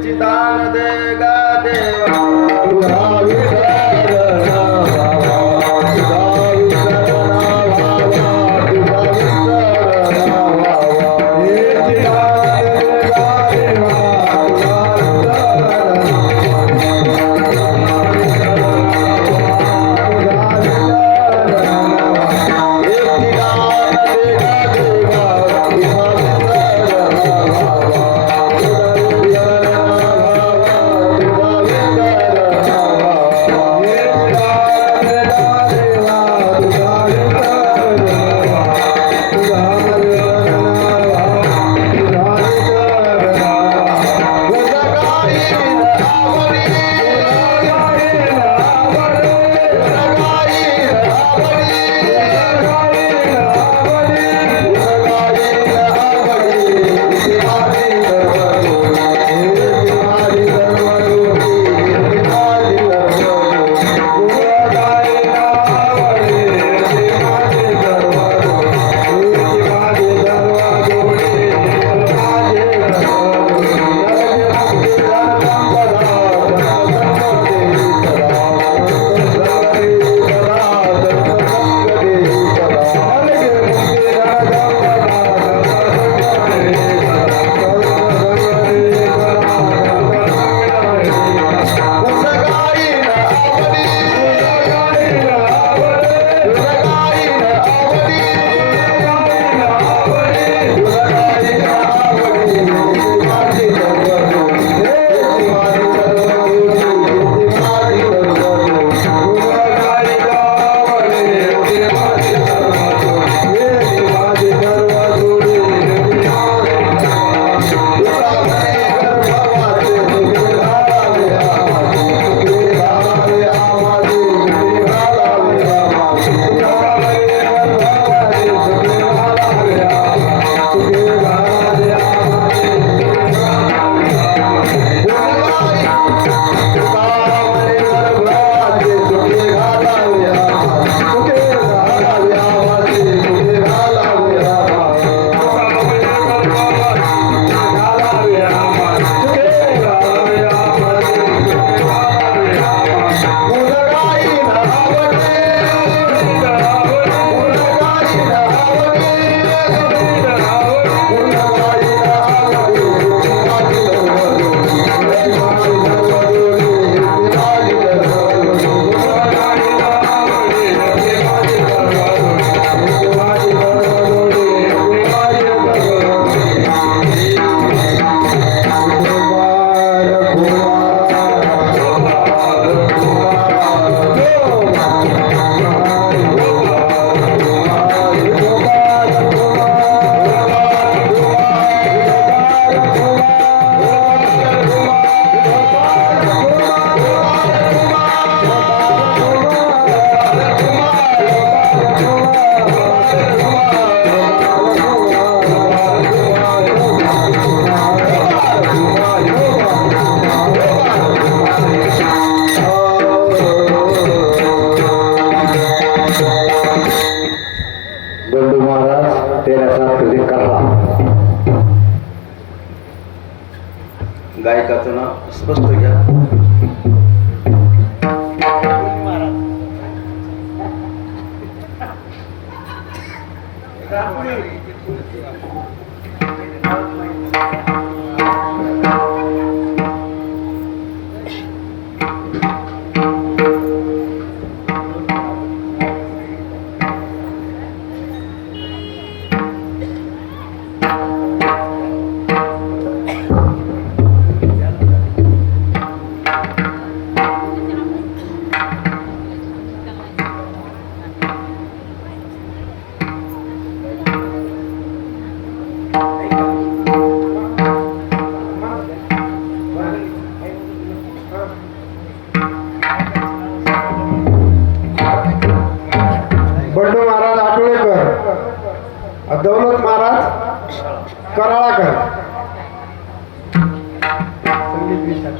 हेची दान दे गा देवा तुझा विसरला बाबा तुझा विसरला बाबा तुझा विसरला बाबा हेची दान दे गा देवा गायकाचं नाव स्पष्ट घ्या. दौलत महाराज कराळाकर संगीत विशाल.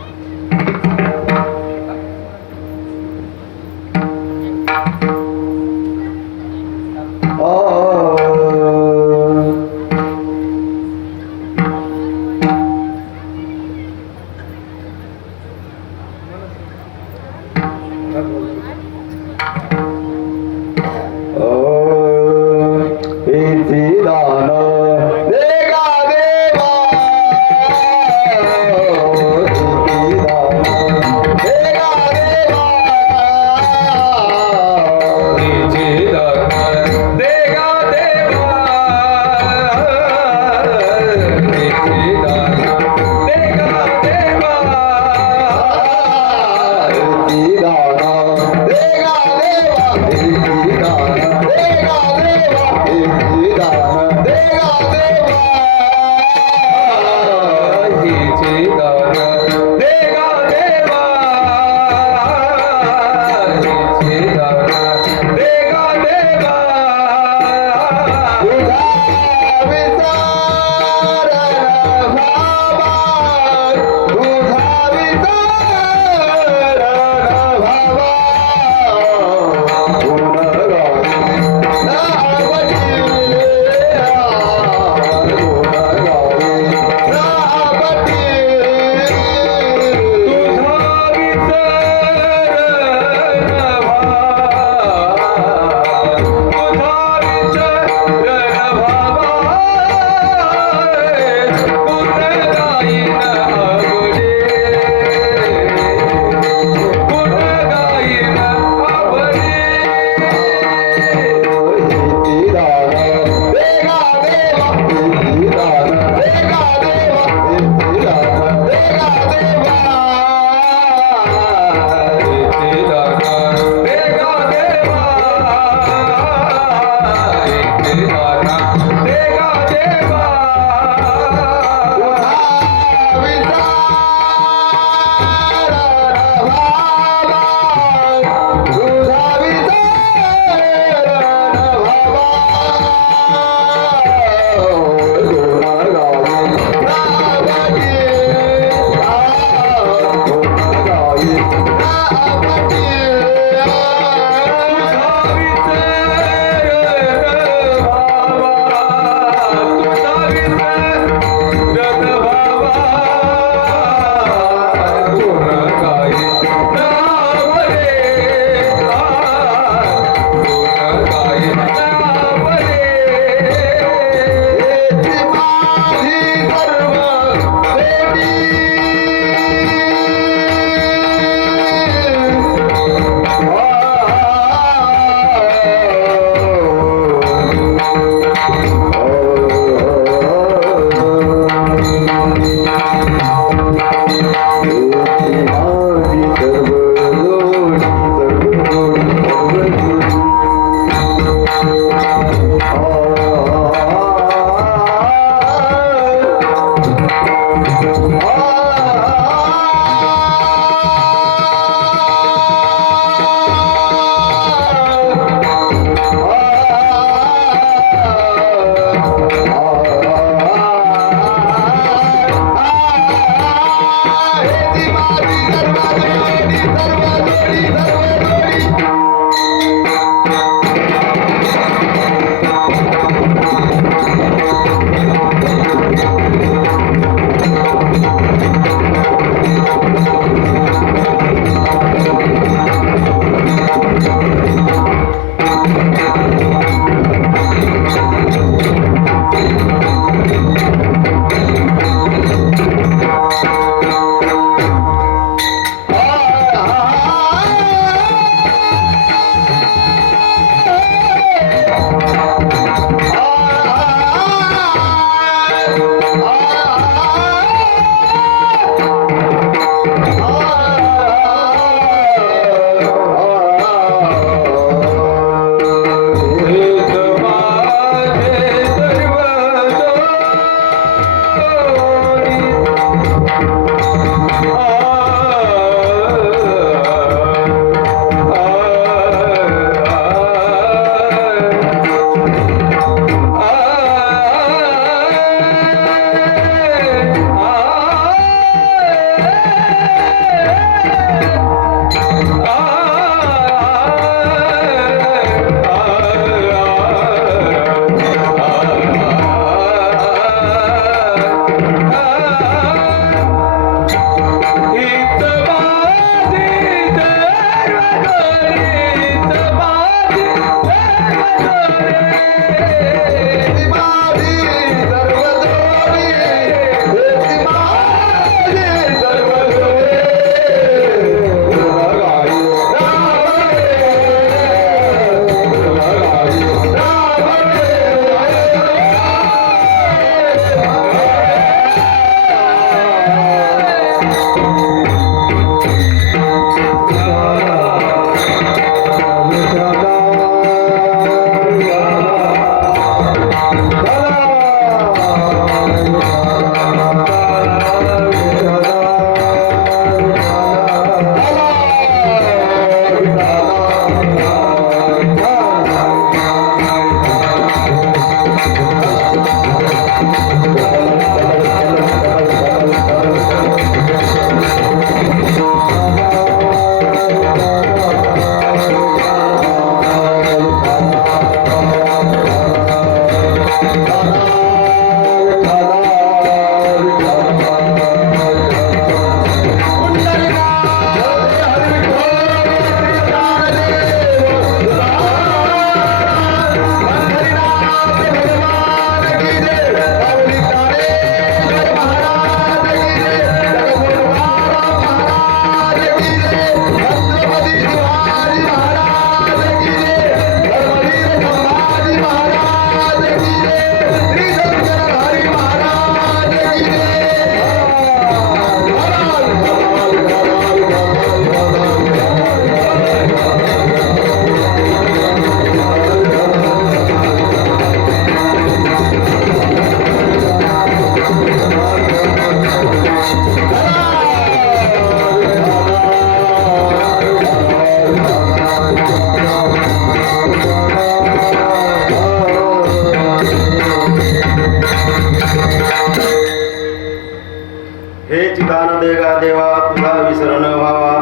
हे चिदान देगा देवा तुझा विसर न व्हावा.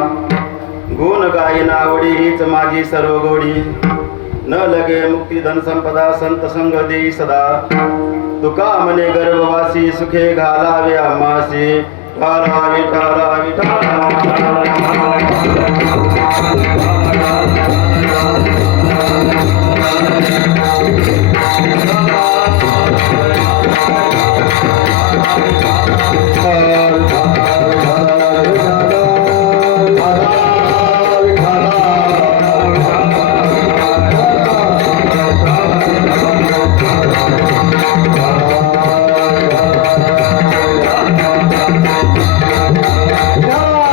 गुण गायीन आवडी हीच माझी सर्व गोडी. न लगे मुक्ती धन संपदा संत संग देई सदा. तुका म्हणे गर्भवासी सुखे घालावे आम्हासी. विठाला विठाला विठाला. Yeah.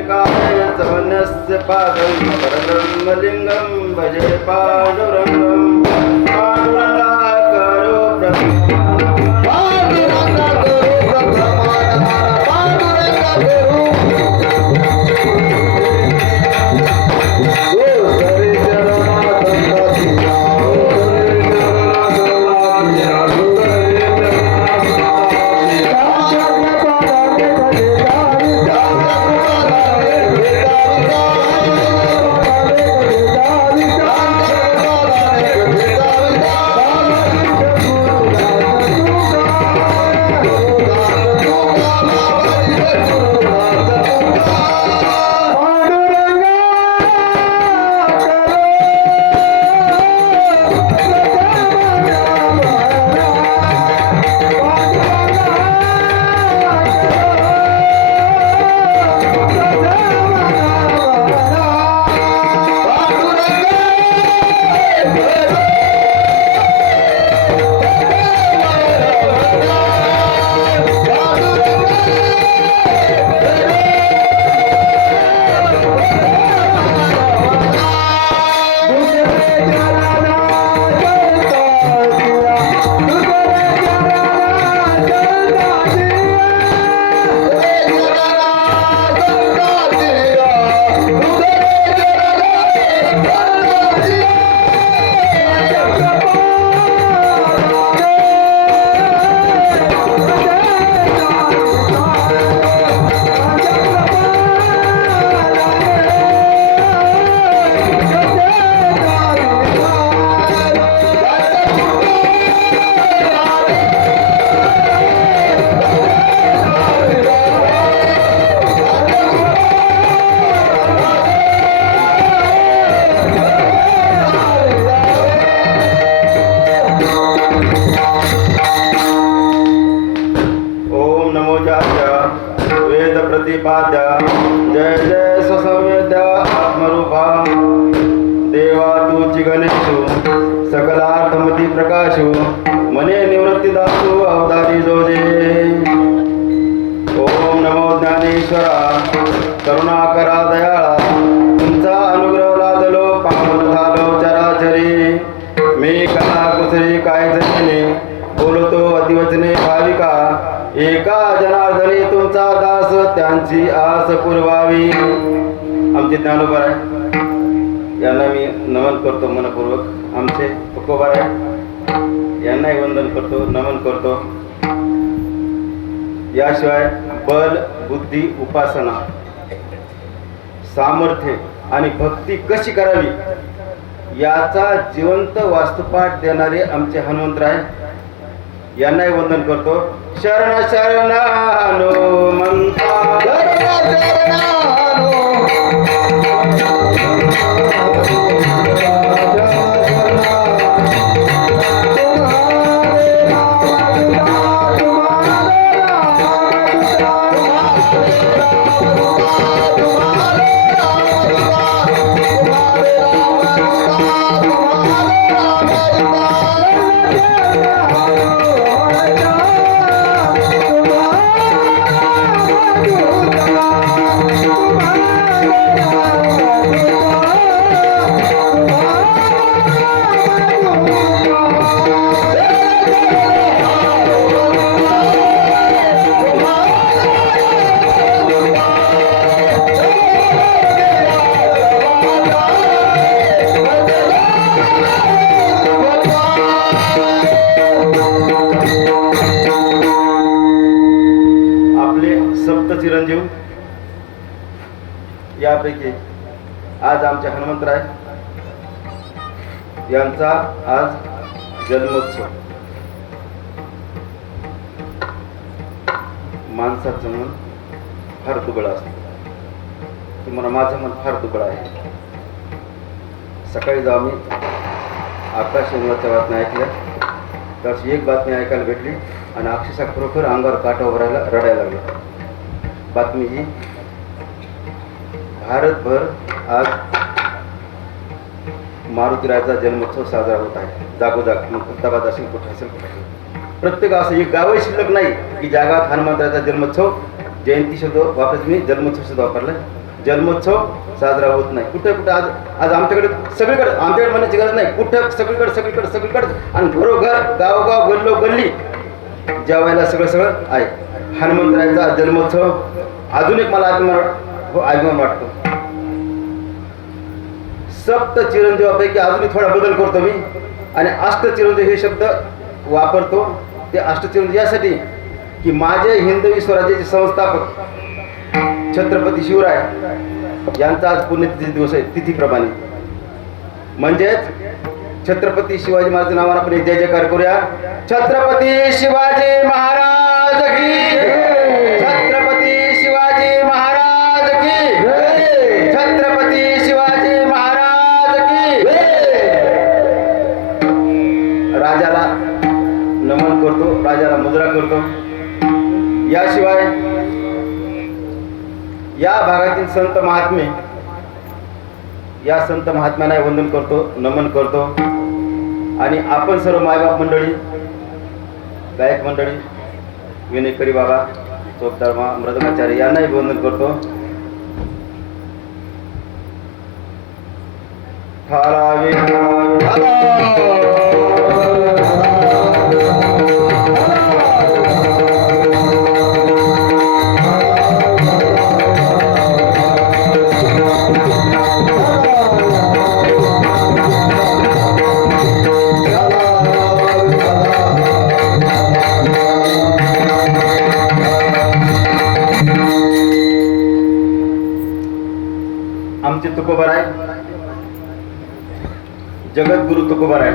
विकारे चवन्यस्य पादं परब्रह्मलिङ्गं भजे पाण्डुरङ्गं पाण्डुरङ्गाकरो वेद प्रतिपाद्या जय जय स्वसंवेद्या आत्मरूपा देवा तूची गणेशु सकलार्थमती प्रकाशु मने निवृत्तीदासु अवतारी जोजे ओम नमो ज्ञानेश्वरा करुणाकरा दयाळा तुमचा अनुग्रह लादलो पावन झालो चराचरी मी कला कुसरी काय जगणे बोलतो अतिवचने भाविका एका जनार्दनी तुमचा दास त्यांची आस पुरवावी. आमचे ज्ञानोबा आहे यांना मी नमन करतो मनपूर्वक. आमचे तुकोबा आहे यांनाही वंदन करतो नमन करतो. याशिवाय बल बुद्धी उपासना सामर्थ्य आणि भक्ती कशी करावी याचा जिवंत वास्तुपाठ देणारे आमचे हनुमंतराय यांनाही वंदन करतो. शरण शरणानो म्हणता चिरंजीव यापैकी आज आमचे हनुमंतराय यांचा आज जन्मोत्सव. माणसाचं मन फार दुबळ असतं. तुम्हाला माझं मन फार दुबळ आहे. सकाळी जेव्हा मी आकाशवाणीवरच्या बातम्या ऐकल्या त्याची एक बातमी ऐकायला भेटली आणि अक्षरशः खरोखर अंगावर काटा उभरायला रडायला लागला. बातमी ही भारतभर आज मारुतीरायाचा जन्मोत्सव साजरा होत आहे. जागोजाग मग खुलताबाद असेल कुठे असेल कुठे प्रत्येक असं एक गावही शिल्लक नाही की जगात हनुमंतरायाचा जन्मोत्सव जयंती शब्द वापरत मी जन्मोत्सव शब्द वापरला जन्मोत्सव साजरा होत नाही. कुठे कुठे आज आज आमच्याकडे आमच्याकडे म्हणण्याची गरज नाही, कुठं सगळीकडे आणि घरोघर गावोगाव गल्लो गल्ली जेवायला सगळं आहे. हनुमंतरायाचा जन्मोत्सव अजून एक मला अभिमान वाटतो. सप्त चिरंजीवापैकी अजूनही थोडा बदल करतो मी आणि अष्टचिरंजीव हे शब्द वापरतो. ते अष्टचिरंजीव यासाठी की माझे हिंदवी स्वराज्याचे संस्थापक छत्रपती शिवराय यांचा आज पुण्यतिथी दिवस आहे. तिथीप्रमाणे म्हणजेच छत्रपती शिवाजी महाराज नावाने आपण जय जयकार करूया. छत्रपती शिवाजी महाराज की, छत्रपती शिवाजी महाराज की, छत्रपती शिवाजी महाराज की. राजाला नमन करतो, राजाला मुजरा करतो. याशिवाय या भागातील संत महात्मे, या संत महात्म्यांना वंदन करतो, नमन करतो. आणि आपण सर्व मायबाप मंडळी, गायक मंडळी, विनयकरी बाबा, चोपदार मृदंगाचार्य यांनाही वंदन करतो. थारावे आमचे तुकोबाराय, जगद्गुरु तुकोबाराय.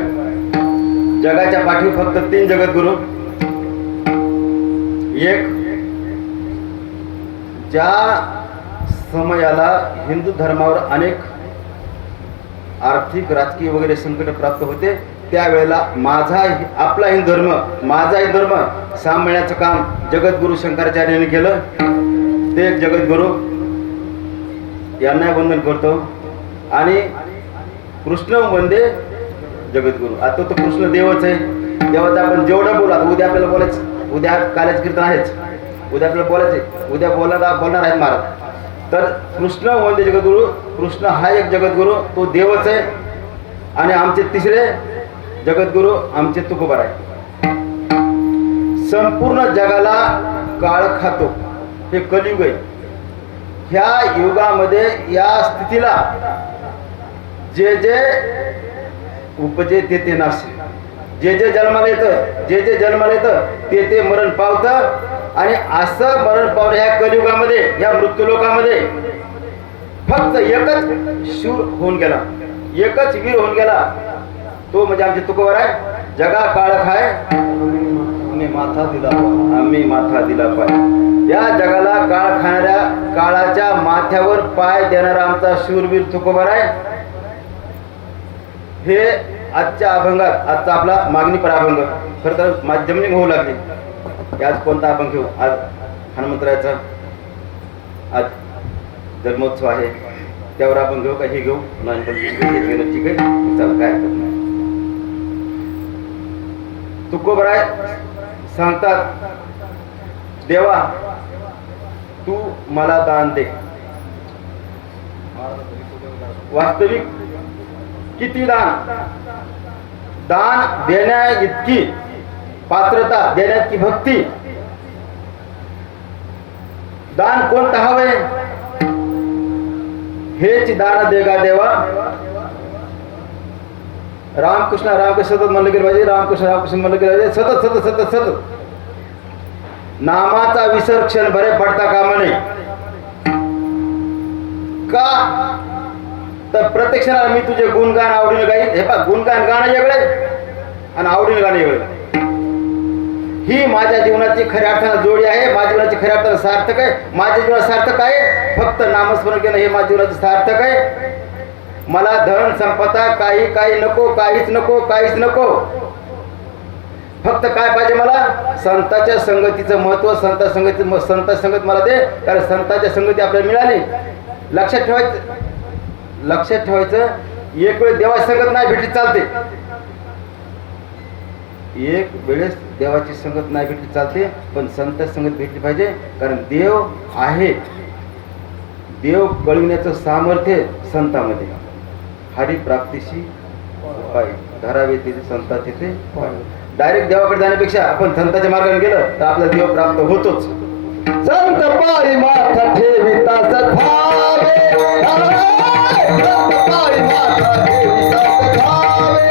जगाच्या पाठीवर फक्त 3 जगद्गुरु. एक, ज्या समयाला हिंदू धर्मावर अनेक आर्थिक, राजकीय वगैरे संकट प्राप्त होते, त्यावेळेला आपला हिंदू धर्म, माझा हिंदू धर्म सांभाळण्याचं काम जगद्गुरु शंकराचार्यांनी केलं. ते जगद्गुरु यांना वंदन करतो. आणि कृष्ण वंदे जगद्गुरु. आता तो कृष्ण देवच आहे. देवाचं आपण जेवढं बोला, उद्या आपल्याला बोलायचं, उद्या कालच कीर्तन आहेच, उद्या आपल्याला बोलायचं, उद्या बोलणार आहेत महाराज. तर कृष्ण वंदे जगद्गुरु. कृष्ण हा एक जगद्गुरु, तो देवच आहे. आणि आमचे तिसरे जगद्गुरु आमचे तुकोबाराय. संपूर्ण जगाला काळ खातो, हे कलियुग आहे. ह्या युगामध्ये या स्थितीला जे जे उपजे ते नाशे, जे जन्माला येतं ते मरण पावतं. आणि असं मरण पावलं ह्या कलियुगामध्ये, ह्या मृत्यूलोकामध्ये फक्त एकच शूर होऊन गेला, एकच वीर होऊन गेला. तो म्हणजे आमचे तुकोबाराय. जगा काळ खाय आम्ही माथा दिला पाय. या जगाला काळ खाणाऱ्या, काळाच्या माथ्यावर पाय देणारा आमचा शूरवीर तुकोबाराय. हे आजच्या अभंगात, आजचा आपला मागणीपर अभंग, खरं तर माझी जमिनी होऊ लागली. आज कोणता अभंग घेऊ? आज हनुमंतरायाचा आज जन्मोत्सव आहे, त्यावर आपण घेऊ का? हे घेऊ ठीक आहे, चला काय हरकत नाही. तुकोबाराय सांगतात, देवा तू मला दान दे. वास्तविक किती दान देण्या इतकी पात्रता, देण्याची भक्ती. दान कोणतं हवंय? हेच दान देगा देवा. रामकृष्ण सतत म्हणलं गेलं पाहिजे, रामकृष्ण म्हणलं गेलं पाहिजे. सतत सतत सतत सतत नामाचा विसर क्षण भरे पडता कामा नये. का तर प्रत्येक क्षणाला मी तुझे गुणगान आवडीने गाईन. हे पहा, गुणगान गाणं वेगळे आणि आवडीने गाणं वेगळे. ही माझ्या जीवनाची खऱ्या अर्थानं जोडी आहे, माझ्या जीवनाची खऱ्या अर्थानं सार्थक आहे. माझ्या जीवनात सार्थक आहे फक्त नामस्मरण केलं, हे माझ्या जीवनाचं सार्थक आहे. मला धन संपदा काही नको, काहीच नको. फक्त काय पाहिजे मला? संतांच्या संगतीचं महत्व. संत संगत मला दे, कारण संतांच्या संगती आपल्याला मिळाली. लक्षात ठेवायचं एक वेळ देवाची संगत नाही भेटली चालते, एक वेळेस देवाची संगत नाही भेटली चालते, पण संत संगत भेटली पाहिजे. कारण देव आहे, देव कळविण्याचं सामर्थ्य संतांमध्ये. हरिप्राप्तीशी उपाय धरावे तिथे संता तिथे. डायरेक्ट देवाकडे जाण्यापेक्षा आपण संतांच्या मार्गाने गेलं तर आपल्याला देव प्राप्त होतोच. संत पायी माथा ठेविता सद्भावे, संत पायी माथा ठेविता सद्भावे,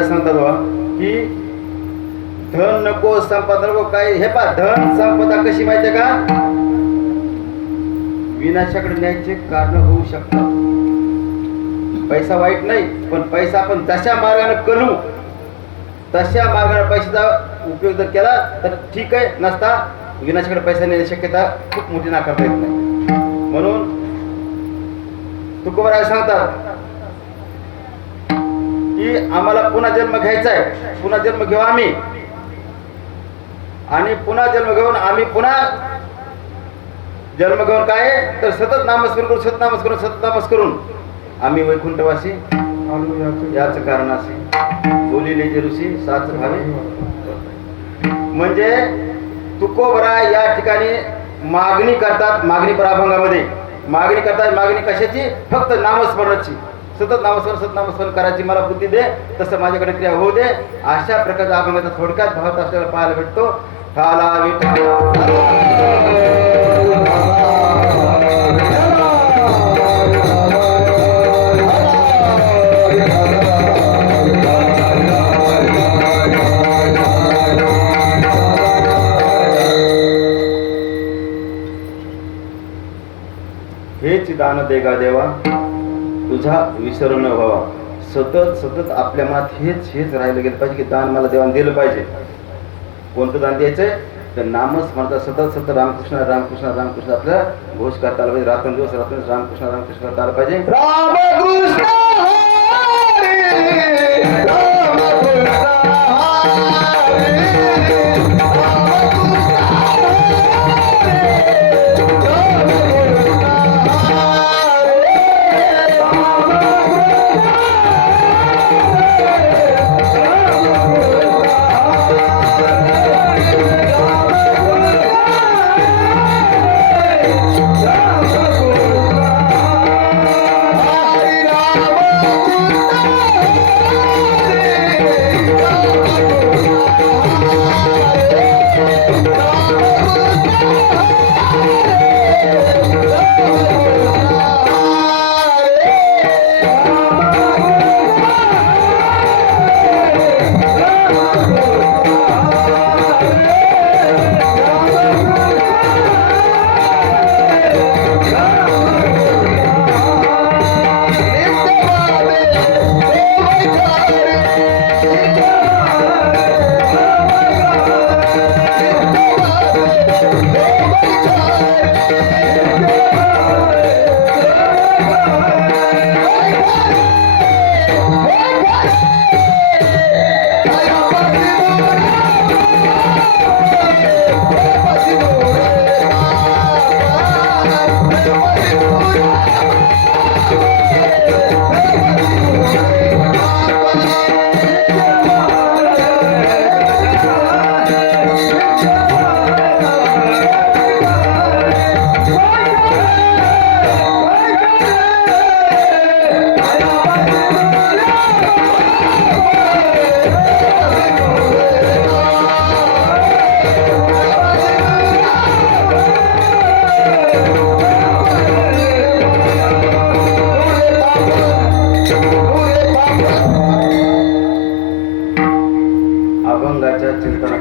सांगतात बा की धन नको संपदा नको काय. हे पा धन संपदा कशी माहितीये का विनाशाकडे न्यायचे कारण होऊ शकतात. पैसा वाईट नाही पण पैसा आपण तशा मार्गाने करू तशा मार्गाने पैशाचा उपयोग जर केला तर ठीक आहे, नसता विनाशाकडे पैसा नेण्याची शक्यता खूप मोठी नाकारता येत नाही. म्हणून तुकोबराय सांगतात की आम्हाला पुन्हा जन्म घ्यायचा आहे, पुन्हा जन्म घेऊ आम्ही आणि पुन्हा जन्म घेऊन आम्ही पुन्हा जन्म घेऊन काय तर सतत नामस्मरण करून सतत नामस्मरण सतत नामस्मरण आम्ही वैकुंठवासी याच कारण असे बोलिले जे ऋषी साच भावे. म्हणजे तुकोबराय या ठिकाणी मागणी करतात. मागणी पराभंगामध्ये मागणी करतात. मागणी कशाची? फक्त नामस्मरणाची. सतत नामस्मरण करायची मला बुद्धी दे, तसं माझ्याकडे क्रिया होऊ दे. अशा प्रकारचा अभंगाचा थोडक्यात भावात आपल्याला पाहायला भेटतो. ठाला हेच दान देगा देवा तुझा विसर न व्हावा. सतत सतत आपल्या मनात हेच राहिलं गेलं पाहिजे की दान मला देवाने दिलं पाहिजे. कोणतं दान द्यायचंय तर नामस्मरणाचा सतत सतत रामकृष्ण रामकृष्ण रामकृष्ण आपल्या घोष करता आला पाहिजे. रात्रंदिवस रामकृष्ण रामकृष्ण करता आला पाहिजे. रामकृष्ण हरी रामकृष्ण हरी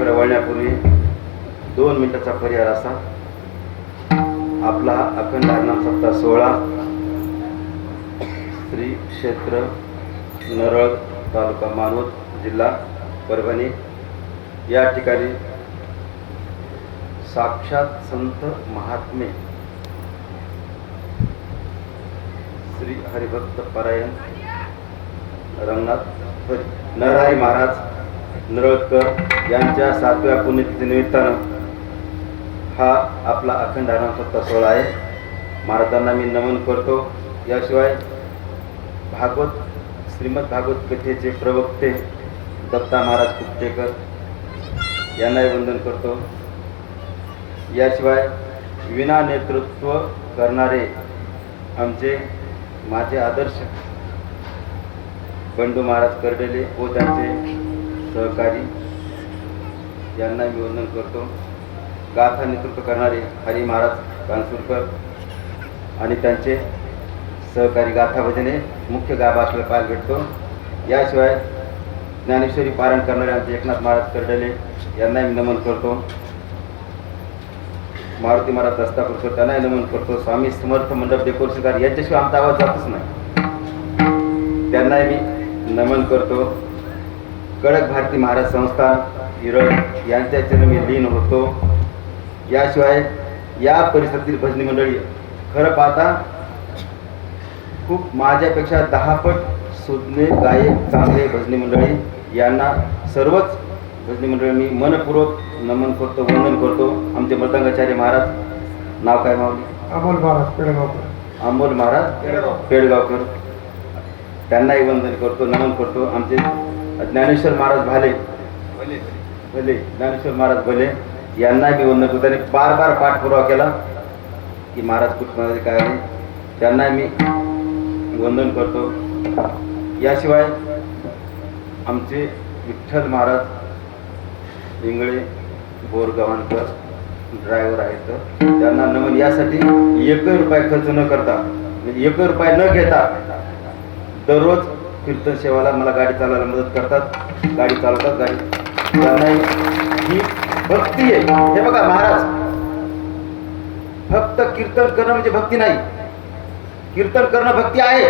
विषयाकडे वळण्यापूर्वी 2 मिनिटाचा पर्याय असा. आपला हा अखंड हरिनाम सप्ताह सोहळा श्री क्षेत्र नरळ, तालुका मानवत, जिल्हा परभणी या ठिकाणी साक्षात संत महात्मे श्री हरिभक्त परायण रंगनाथ नरहरी महाराज नरळकर यांच्या 7व्या पुण्यतिथी निमित्तानं हा आपला अखंड हरिनाम सप्ताह सोहळा आहे. महाराजांना मी नमन करतो. याशिवाय श्रीमद भागवत कथेचे प्रवक्ते दत्ता महाराज कुपटेकर यांनाही वंदन करतो. याशिवाय विना नेतृत्व करणारे माझे आदर्श बंडू महाराज कर्डेले व त्यांचे सहकारी यांना मी वंदन करतो. गाथा नेतृत्व करणारे हरी महाराज कानसूरकर आणि त्यांचे सहकारी गाथा भजने मुख्य गाभा असलेला पाहायला भेटतो. याशिवाय ज्ञानेश्वरी पारायण करणारे आमचे एकनाथ महाराज कर्डेले यांनाही मी नमन करतो. मारुती महाराज दस्तापूरकर त्यांनाही नमन करतो. स्वामी समर्थ मंडप डेकोरेशनकार यांच्याशिवाय आमचा आवाज जातच नाही, त्यांनाही मी नमन करतो. कडक भारती महाराज संस्थान इरळ यांच्या चरणी मी लीन होतो. याशिवाय या परिसरातील भजनी मंडळी खरं पाहता खूप माझ्यापेक्षा 10 पट सुज्ञ गायक चांगले भजनी मंडळी यांना सर्वच भजनी मंडळी मी मनपूर्वक नमन करतो, वंदन करतो. आमचे मृदंगाचार्य महाराज, नाव काय मावली? अमोल महाराज पेडगावकर. अमोल महाराज पेडगावकर, त्यांनाही वंदन करतो, नमन करतो. आमचे ज्ञानेश्वर महाराज भले ज्ञानेश्वर महाराज भले यांना मी वंदन करतो. त्यांनी बार पाठपुरावा केला की महाराज कुठे काय आहे, त्यांना मी वंदन करतो. याशिवाय आमचे विठ्ठल महाराज इंगळे बोरगावांकर ड्रायव्हर आहेत, त्यांना नमन. यासाठी 1 रुपया खर्च न करता, म्हणजे 1 रुपया न घेता दररोज कीर्तन सेवाला मला गाडी चालवायला मदत करतात, गाडी चालवतात. त्यांना ही भक्ती आहे. हे बघा महाराज, फक्त कीर्तन करणं म्हणजे भक्ती नाही. कीर्तन करणं भक्ती आहे,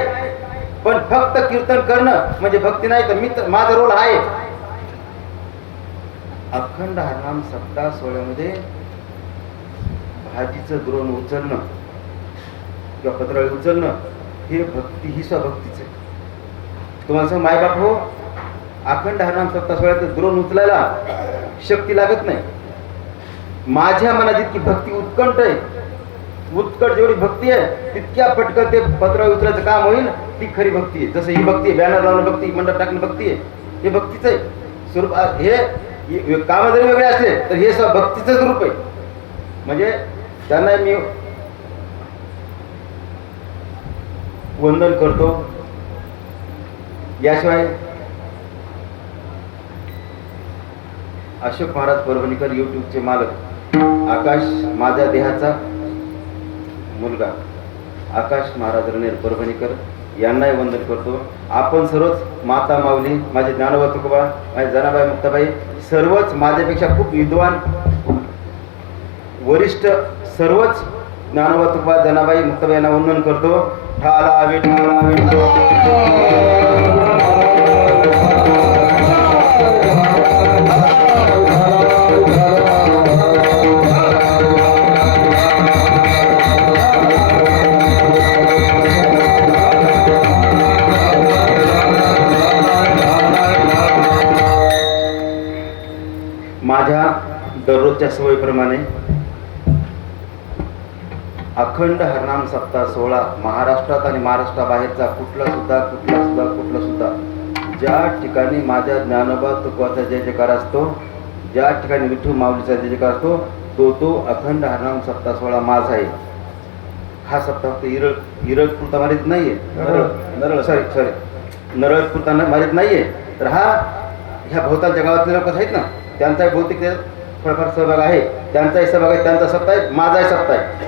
पण फक्त कीर्तन करणं म्हणजे भक्ती नाही. तर माझा रोल आहे अखंड हरिनाम सप्ताह सोहळ्यामध्ये भाजीचं द्रोण उचलणं किंवा पत्रावळी उचलणं हे भक्ती, ही स्वभक्तीच आहे. तुम्हाला सांग मायबाप हो, अखंड हरिनाम सप्ताह सोहळ्यात द्रोण उचलायला शक्ती लागत नाही. माझ्या मनात इतकी भक्ती उत्कंठ आहे, उत्कट जेवढी भक्ती आहे तितक्या पटकन ते पत्रावळी उचलायचं काम होईल. ती खरी भक्ती आहे. जसं ही भक्ती आहे, बॅनर लावणं भक्ती, मंडप टाकणं भक्ती आहे, हे भक्तीच आहे स्वरूप. हे काम जरी वेगळे असले तर हे भक्तीचंच रूप आहे. म्हणजे त्यांना मी वंदन करतो. याशिवाय अशोक महाराज परभणीकर यूट्यूबचे मालक, आकाश माझ्या देहाचा मुलगा आकाश महाराज रणेर परभणीकर यांनाही वंदन करतो. आपण सर्वच माता माऊली, माझे ज्ञानोबा तुकोबा, माझे जनाबाई मुक्ताबाई, सर्वच माझ्यापेक्षा खूप विद्वान वरिष्ठ सर्वच ज्ञानोबा तुकोबा, जनाबाई मुक्ताबाई यांना वंदन करतो. ठाला विठाला माझ्या दररोजच्या सवयीप्रमाणे अखंड हरिनाम सप्ताह सोहळा महाराष्ट्रात आणि महाराष्ट्राबाहेरचा कुठला सुद्धा ज्या ठिकाणी माझ्या ज्ञानोबा तुकोबाचा जय जयकार असतो, ज्या ठिकाणी विठ्ठल माऊलीचा जय जयकार असतो, तो अखंड हरिनाम सप्ताह सोहळा माझा आहे. हा सप्ताह फक्त इरळ पुरता मारित नाहीये, नरळ पुरता मारित नाहीये. तर ह्या भोवतालच्या गावातले लोक आहेत ना, त्यांचाही बहुतेक थोडाफार सहभाग आहे, त्यांचाही सहभाग आहे, त्यांचा सप्ताह आहे, माझाही सप्ताह आहे.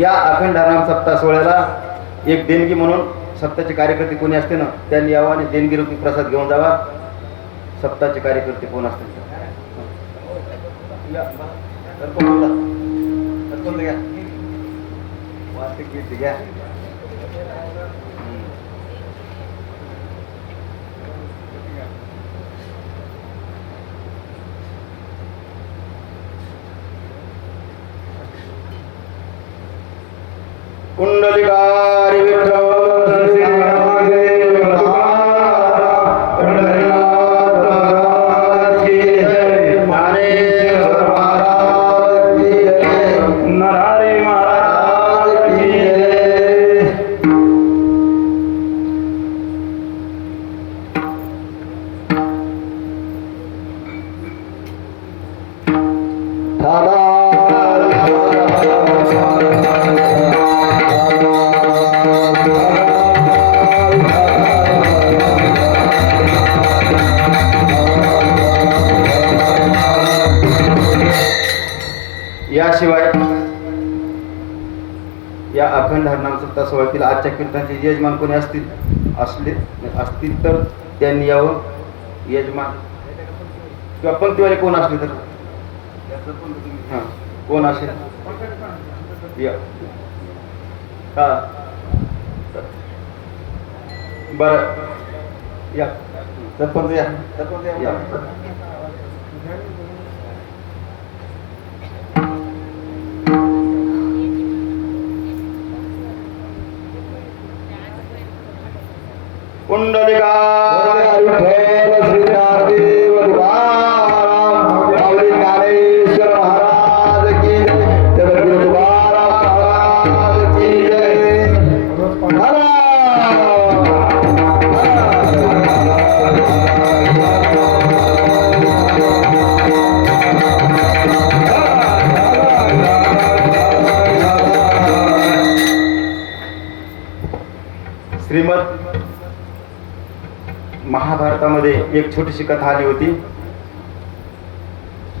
या अखंड हरिनाम सप्ताह सोहळ्याला एक देणगी म्हणून सप्ताहाचे कार्यकर्ते कोणी असते ना, त्यांनी यावं आणि देणगी रूपी प्रसाद घेऊन जावा. सप्ताहाचे कार्यकर्ते कोण असतील कुंडलिकारी विठ्ठल याशिवाय या अखंड हरनाम सप्ताह सोहळ्यातील आजच्या कीर्तनाचे यजमान कोणी असतील तर त्यांनी यावं. यजमान किंवा पंक्तीवाले कोण असले तर हां कोण असेल या हा बरं या सरपंच या सरपंच या कुंडलिका श्रीमद महाभारतामध्ये एक छोटीशी कथा आली होती.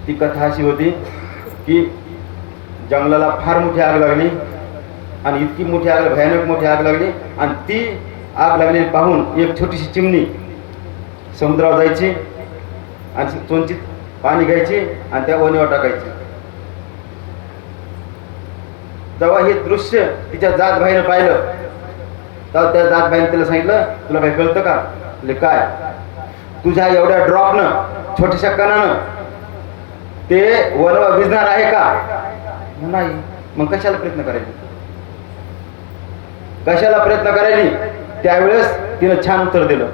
ती कथा अशी होती की जंगलाला फार मोठी आग लागली आणि इतकी मोठी आग, भयानक मोठी आग लागली आणि ती आग लागलेली पाहून एक छोटीशी चिमणी समुद्रावर जायची आणि चोंचीत पाणी घ्यायची आणि त्या वणीवर टाकायची. जेव्हा हे दृश्य तिच्या जातभाईनं पाहिलं तर त्या जातभाईने तिला सांगितलं, तुला काही कळतं का? काय तुझ्या एवढ्या ड्रॉपनं, छोट्याशा कणानं ते वनवा भिजणार आहे का? नाही. मग कशाला प्रयत्न करायची? कशाला प्रयत्न करायची? त्यावेळेस तिनं छान उत्तर दिलं,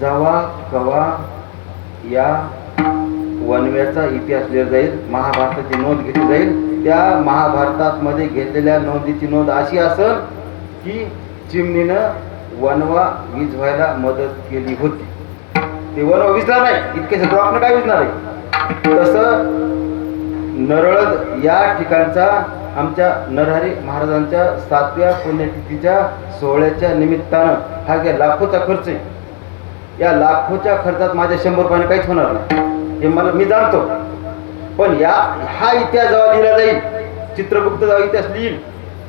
जेव्हा कवा या वनव्याचा इतिहास लिहिला जाईल, महाभारताची नोंद घेतली जाईल, त्या महाभारतात मध्ये घेतलेल्या नोंदीची नोंद अशी असेल की चिमणीनं वनवा विझवायला मदत केली होती. ते वनवा विझला नाही, इतकेच ड्रॉपनं काय विझणार आहे? तसं नरळद या ठिकाणचा आमच्या नरहरी महाराजांच्या 7व्या पुण्यतिथीच्या सोहळ्याच्या निमित्तानं हा ज्या लाखोचा खर्च आहे, या लाखोच्या खर्चात माझ्या 100 रुपयाने काहीच होणार नाही हे मी जाणतो. पण हा इतिहास जेव्हा लिहिला जाईल, चित्रगुप्त जेव्हा इतिहास लिहिल,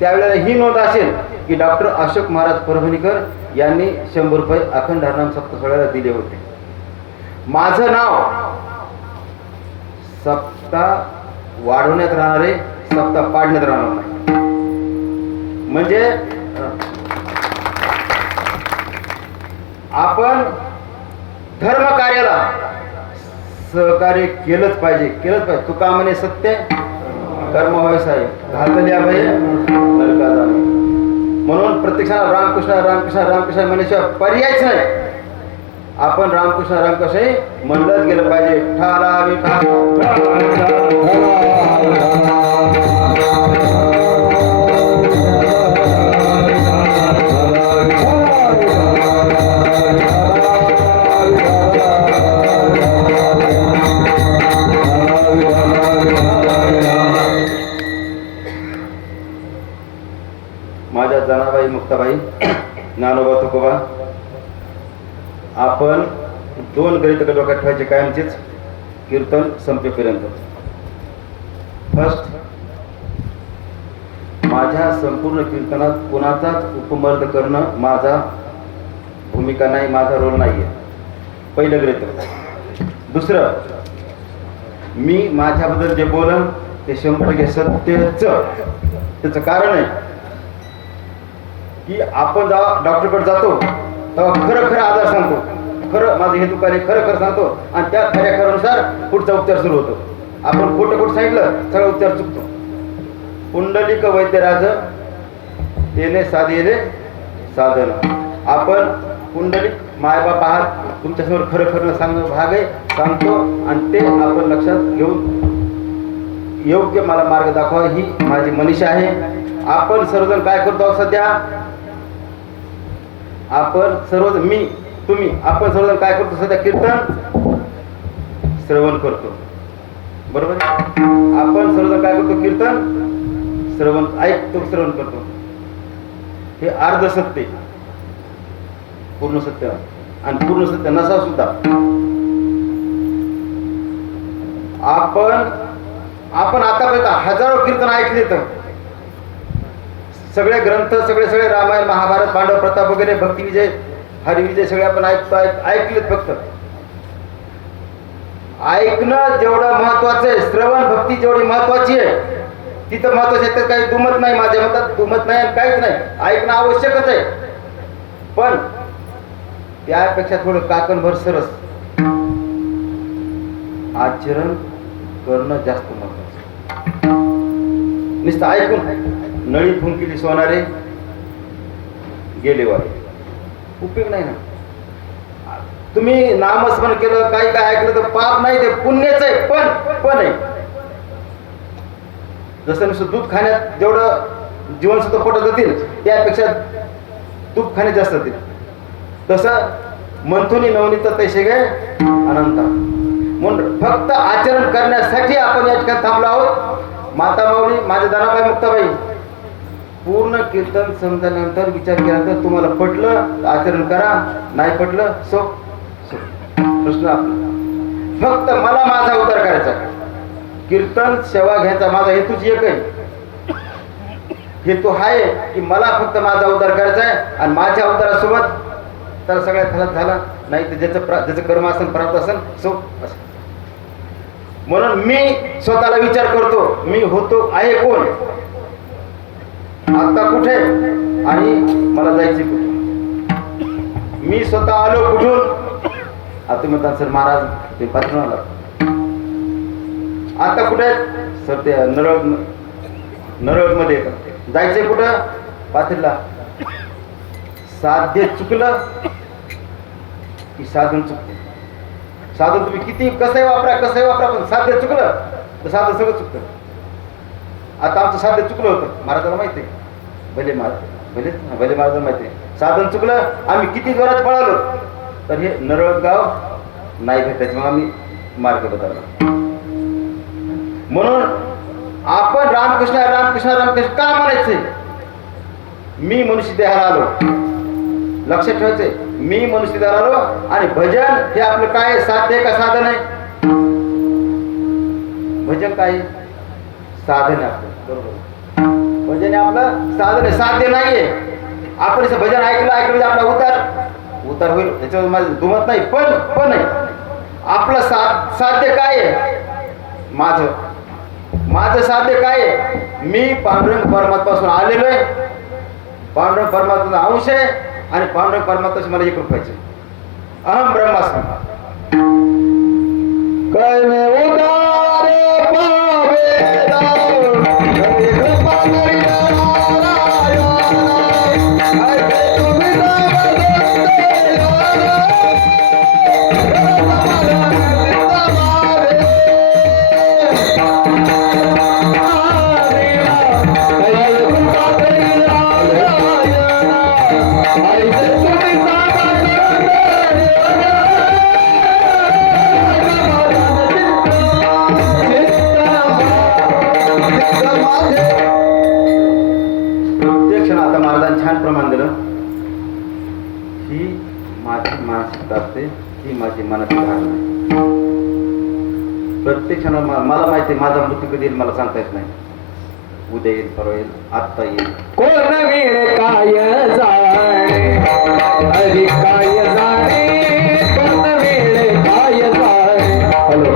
त्यावेळेला ही नोंद असेल की डॉक्टर अशोक महाराज परभणीकर यांनी 100 रुपये अखंड हरनाम सप्ताह सोहळ्याला दिले होते. माझं नाव सप्ताह वाढवण्यात राहणारे, सप्ताह पाडण्यात राहणार नाही. म्हणजे आपण धर्म कार्याला सहकार्य केलंच पाहिजे. तुका म्हणे सत्य कर्म व्यवसाय घातल्या भय नरका जाणे. म्हणून प्रत्यक्षाला रामकृष्ण रामकृष्ण रामकृष्ण म्हणण्याशिवाय पर्यायच नाही. आपण रामकृष्ण रामकृष्ण म्हणलंच गेलं पाहिजे. ठाला माझ्या जनाबाई मुक्ताबाई ज्ञानोबा तुकोबा, आपण 2 गणित डोक्यात ठेवायचे कायमचेच कीर्तन संपेपर्यंत. फर्स्ट, माझ्या संपूर्ण कीर्तनात कुणाचाच उपमर्द करणं माझा भूमिका नाही, माझा रोल नाही आहे. पहिलं गणित. दुसरं, मी माझ्याबद्दल जे बोलन ते 100% सत्यच. त्याचं कारण आहे की आपण जेव्हा डॉक्टरकडे जातो तेव्हा खरं खरं आजार सांगतो, खरं माझं हे दुकान आहे खरं खरं सांगतो आणि त्या खऱ्या खऱ्यानुसार पुढचा उपचार सुरू होतो. आपण खोटं खोटं सांगितलं सगळा उपचार चुकतो. पुंडलिक वैद्यराज येणे साधेले साधन. आपण पुंडलिक मायबाप आहात, तुमच्यासमोर खरं खरं सांगणं भाग आहे, सांगतो आणि ते आपण लक्षात घेऊन योग्य मला मार्ग दाखवा ही माझी मनीषा आहे. आपण सर्वजण काय करतो आहोत सध्या? आपण सर्वजण मी तुम्ही आपण सर्वजण काय करतो सध्या? कीर्तन श्रवण करतो, बरोबर? आपण सर्वजण काय करतो? कीर्तन श्रवण ऐकतो, श्रवण करतो. हे अर्ध सत्य, पूर्ण सत्य आणि पूर्ण सत्य नसा सुद्धा. आपण आतापर्यंत हजारो कीर्तन ऐकले, तर सगळे ग्रंथ सगळे रामायण महाभारत पांडव प्रताप वगैरे भक्तिविजय हरिविजय सगळे आपण ऐकलेत. फक्त ऐकणं जेवढं महत्वाचं आहे, श्रवण भक्ती जेवढी महत्वाची आहे तिथं महत्वाचं आहे. तर काही दुमत नाही, माझ्या मतात दुमत नाही आणि काहीच नाही. ऐकणं आवश्यकच आहे, पण त्यापेक्षा थोडं काकणभर सरस आचरण करणं जास्त महत्वाचं. नुसतं ऐकून नळी फुंकिली सोनारे गेले वारे, उपयोग नाही ना. तुम्ही नामस्मरण केलं, काही काय ऐकलं तर पाप नाही, ते पुण्यच आहे. पण आहे जसं नुसतं दूध खाण्यात जेवढं जीवनसत्व पोटात जातील त्यापेक्षा तूप खाण्यात जास्त जातील, तसं मंथुनी नवनीत तैसे गे अनंत. म्हणून फक्त आचरण करण्यासाठी आपण या ठिकाणी थांबलो आहोत. माता माऊली माझ्या दानाबाई मुक्ताबाई पूर्ण कीर्तन समजल्यानंतर विचार केल्यानंतर तुम्हाला पटलं आचरण करा, नाही पटलं सो प्रश्न आपला. फक्त मला माझा उद्धार करायचा, कीर्तन सेवा घ्यायचा माझा हेतूच एक आहे. हेतू आहे की मला फक्त माझा उद्धार करायचा आहे आणि माझ्या उद्धारासोबत तर सगळ्यात फलात झाला नाही तर ज्याचं कर्म असेल प्राप्त असेल सो असं. म्हणून मी स्वतःला विचार करतो मी होतो आहे कोण, आता कुठे आणि मला जायचे कुठे. मी स्वतः आलो कुठून? आता म्हणतात सर महाराज ते पाठवणार आता कुठे? सर ते नरळ मध्ये जायचंय कुठं? पाथरीला. साध्य चुकलं की साधन चुकते. साधन तुम्ही किती कसंही वापरा पण साध्य चुकलं तर साधन सगळं चुकतं. आता आमचं साध्य चुकलं होतं, महाराजांना माहिती आहे. भले महाराजांना माहिती आहे साधन चुकलं. आम्ही किती जोरात पळालो तर हे नरळ गाव नाही भेटायचं, मग आम्ही मार्ग बदलला. म्हणून आपण रामकृष्ण का म्हणायचंय? मी मनुष्य देहाला आलो, लक्षात ठेवायचंय. मी मनुष्य देहाला आलो आणि भजन हे आपलं काय साध्य आहे का साधन आहे? भजन काय साधन आहे आपलं, बरोबर. भजन हे आपलं साधन आहे, साध्य नाहीये. आपण भजन ऐकलं म्हणजे आपला उतार होईल, त्याच्यावर माझं दुमत नाही. पण आहे आपलं साध्य काय आहे? माझं साध्य काय आहे? मी पांडुरंग परमात्म्यापासून आलेलो आहे, पांडुरंग परमात्म्याचा अंश आहे आणि पांडुरंग परमात्म्याशी मला एक रुपायचे. अहम ब्रह्मास्मी कर्मे उदारे पावेदा ही माझी मनाची धारणा आहे. प्रत्येक क्षणाला मला माहिती आहे माझा मृत्यू कधी येईल मला सांगता येत नाही. उद्या येईल, परवा येईल, आत्ता येईल. कोण वेळ काय जाणे हरी काय जाणे, कोण वेळ काय जाणे. हॅलो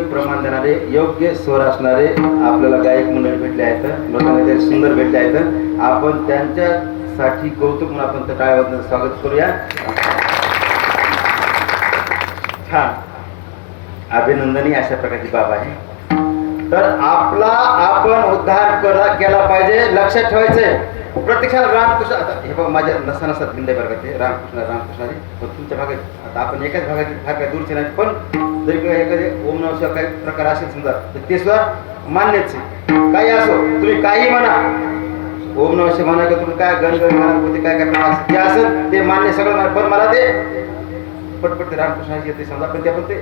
योग्य प्रमाण देणारे योग्य स्वर असणारे आपल्याला गायक मंडळी भेटले आहेत, लोकांना सुंदर भेटले आहेत. आपण त्यांच्यासाठी कौतुक म्हणून आपण त्या टाळ्यावाजून स्वागत करूया. छान अभिनंदनीय अशा प्रकारची बाब आहे. तर आपण उद्धार केला पाहिजे. लक्षात ठेवायचंय प्रत्यक्षात रामकृष्ण. आता हे बघा माझ्या नसतात बिंदे वर्गाचे रामकृष्ण पण तुमच्या भागात आता आपण एकाच भागात फार काही दूरचे नाही, पण जरी एखादे ओम नमः शिवाय काही प्रकार असेल समजा तर ते सुद्धा मान्यच आहे. काही असो तुम्ही काही म्हणा, ओम नमः शिवाय म्हणा का तुम्ही काय गणगण म्हणा काय काय ते असं ते मान्य सगळं म्हणा, पण मला ते पटपट ते रामकृष्णाची येते समजा, पण ते आपण ते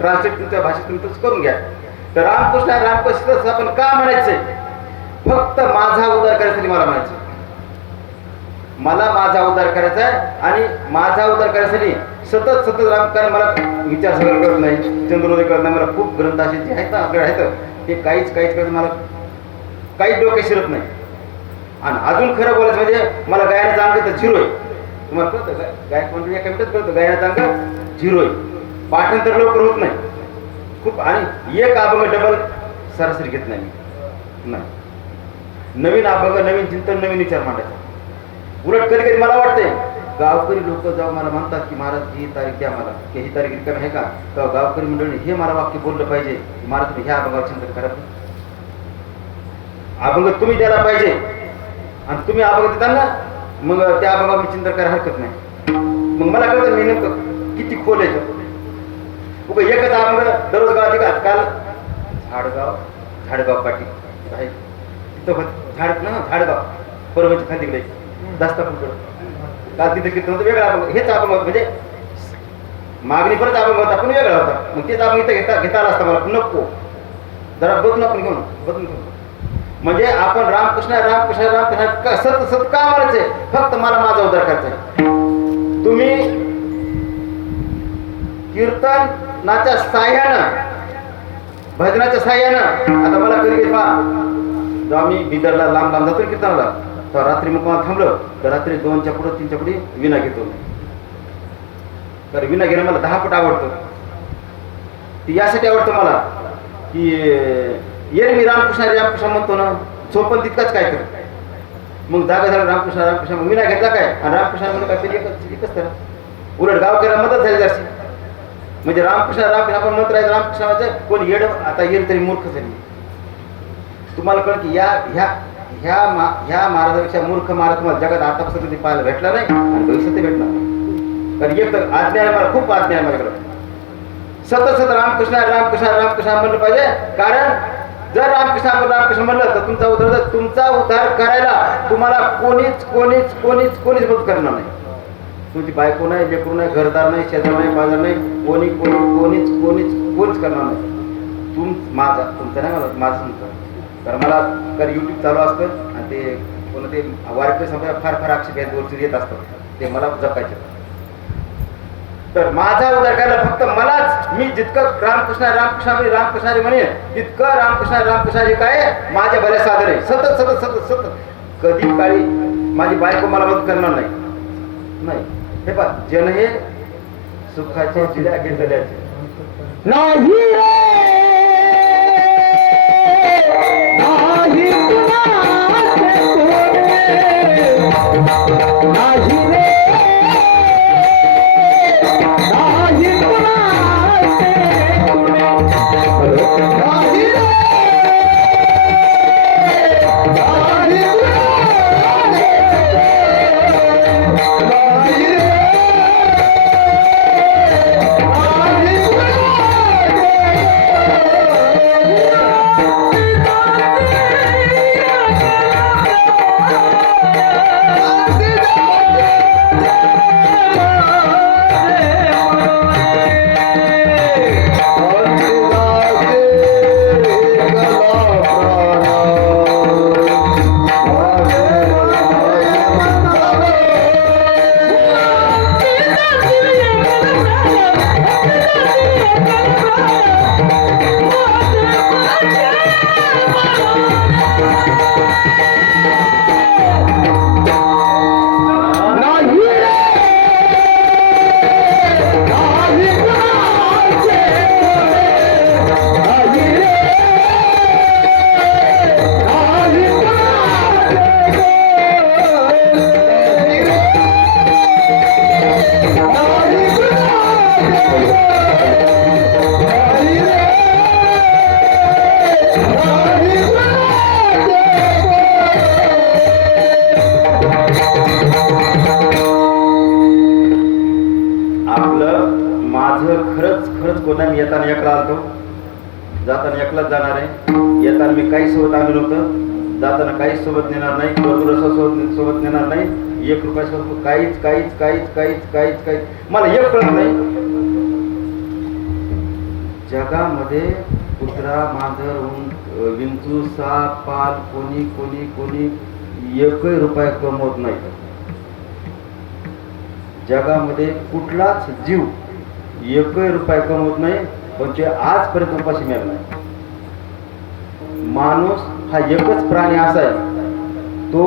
ट्रान्सलेट तुमच्या भाषेत तुमचं करून घ्या. तर रामकृष्ण आपण का म्हणायचंय? फक्त माझा उद्धार करायसाठी मला म्हणायचं. मला माझा उद्धार करायचा आहे आणि माझा उद्धार करण्यासाठी सतत सतत कारण मला विचार सगळं कळत नाही, चंद्रोदय कळत नाही, मला खूप ग्रंथ असे जे आहेत ना आपल्याकडे आहेत ते काहीच कळत मला, काहीच डोके शिरत नाही. आणि अजून खरं बोलायचं म्हणजे मला गायनाचा अंक तर झिरो आहे. तुम्हाला कळतं गायक म्हणजे एका मिनिटात कळतं गायनाचा अंक झिरो आहे. पाठांतर लवकर होत नाही खूप, आणि एक अभंग डबल सरासरी घेत नाही. नवीन अभंग, नवीन चिंतन, नवीन विचार मांडायचा. उलट कधी कधी मला वाटते गावकरी लोक जेव्हा मला म्हणतात की महाराज ही तारीख द्या मला, की ही तारीख रिकामी आहे का, तेव्हा गावकरी मंडळी हे मला वाक्य बोललं पाहिजे, महाराज तुम्ही ह्या अभंगावर चिंतन करा. अभंग तुम्ही द्यायला पाहिजे आणि तुम्ही अभंग देताना मग त्या अभंगावर मी चिंतन करायला हरकत नाही. मग मला कळतं मी नेमकं किती खोल आहे. एकच अभंग दररोज गावात का काल झाडगाव पाटी आहे तिथं झाडगाव परवाची खाली तिकडे दास्तापूरकडं काल तिथे कीर्तन होतं वेगळा अभंग, हेच अभंग होतं म्हणजे मागणी परत अभंग होता पण वेगळा होता. मग तेच अभंग इथं घेता आला असता मला, नको जरा बदलून आपण घेऊन बदलून घेऊ. म्हणजे आपण रामकृष्ण रामकृष्ण रामकृष्ण सत सत का म्हणायचंय? फक्त मला माझा उद्धार करायचा. तुम्ही कीर्तनाच्या साह्यानं भजनाच्या साह्यानं आता मला कधी पहा जेव्हा मी बिदरला लांब लांब जातो कीर्तनाला तेव्हा रात्री मुक्कामाला थांबलो तर रात्री 2च्या पुढे 3च्या पुढे विना घेतो. तर विना घेणं मला 10 पट आवडतं. ती यासाठी आवडतं मला की ये मी रामकृष्ण म्हणतो ना, सोपन तितकाच काय कर. मग जागा झाला रामकृष्ण मग विना घेतला काय आणि रामकृष्ण म्हणून काय तरी एकच करा. उलट गावकऱ्यांना मदत झाली जास्त. म्हणजे रामकृष्ण आपण म्हणत राहायचं रामकृष्णाचं कोण येड आता येईल तरी मूर्ख झाली. तुम्हाला कळ की ह्या महाराजापेक्षा मूर्ख महाराज तुम्हाला जगात आतापासून कधी पाहायला भेटला नाही आणि भविष्यात भेटणार नाही. कारण एक तर आज्ञा आहे मला, खूप आज्ञा आहे माझ्याकडे. सतत सतत रामकृष्ण रामकृष्ण रामकृष्ण म्हणलं पाहिजे. कारण जर रामकृष्ण म्हणलं तर तुमचा उद्धार करायला तुम्हाला कोणीच मदत करणार नाही. तुमची बायको नाही, लेकरू नाही, घरदार नाही, शेजार नाही, बाजार नाही, कोणीच करणार नाही. तुमचं नाही मला माझं तुमचं. कारण मला कारण युट्यूब चालू असतं आणि ते कोण ते वारकरी संप्रदाय फार आक्षेप येत असतात, ते मला जपायचे. तर माझा उद्धार करायला फक्त मलाच, मी जितकं रामकृष्ण म्हणे तितकं रामकृष्ण काय माझ्या भल्या साधन आहे. सतत कधी काळी माझी बायको मला मदत करणार नाही. हे पहा जन हे सुखाचे जिल्हा घेतल्याचे नाही रे नाही कुणाचे कोणे नाही रे नाही कुणाचे कोणे नाही रे नाही जाताना एकलाच जाणार आहे. येताना मी काही सोबत आणलं नव्हतं, जाताना काहीच सोबत नेणार नाही, सोबत नेणार नाही. 1 रुपया सोबत काहीच मला एक कळत नाही. जगामध्ये कुत्रा, मांजर, विंचू, साप, पाल कोणी 1 रुपया कमवत नाही. जगामध्ये कुठलाच जीव 1 रुपया कमवत नाही, पण ते आजपर्यंत उपाशी मिळाला नाही. माणूस हा एकच प्राणी असा आहे, तो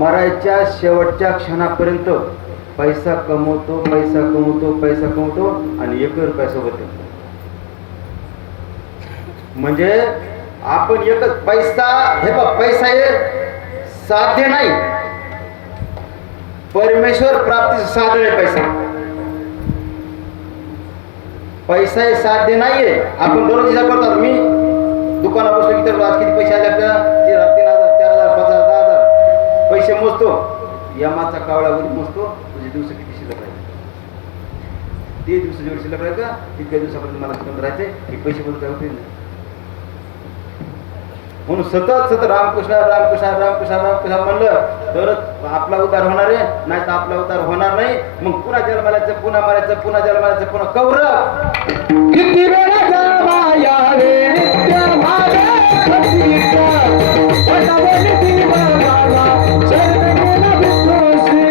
मरायच्या शेवटच्या क्षणापर्यंत पैसा कमवतो आणि 1 रुपया सोबत येतो. म्हणजे आपण एकच पैसा, हे बघ, पैसा हे साध्य नाही, परमेश्वर प्राप्तीचं साधन आहे. पैसा हे साध्य नाहीये. आपण दररोज विचार करतात, मी दुकानात बसलो की तर आज किती पैसे आले आपल्याला, 3,000 4,000 5,000 10,000 पैसे मोजतो. यमाचा कावळावरी मोजतो तुझे दिवस किती शिल्लक राहिले. ते दिवस जेवढे शिल्लक राहिले का तितक्या दिवसापर्यंत मला शिकवत राहायचे, हे पैसे बोलून काय होते. म्हणून सतत रामकृष्ण म्हणलं तरच आपला उद्धार होणार आहे, नाही तर आपला उद्धार होणार नाही. मग पुन्हा जन्मालायचं, पुन्हा मारायचं, पुन्हा जन्मालायचं, पुन्हा कौरव. किती वेळा जन्माया रे नित्य भावे भक्तीचा, पटावली दिवाला शरणेला विश्वासी.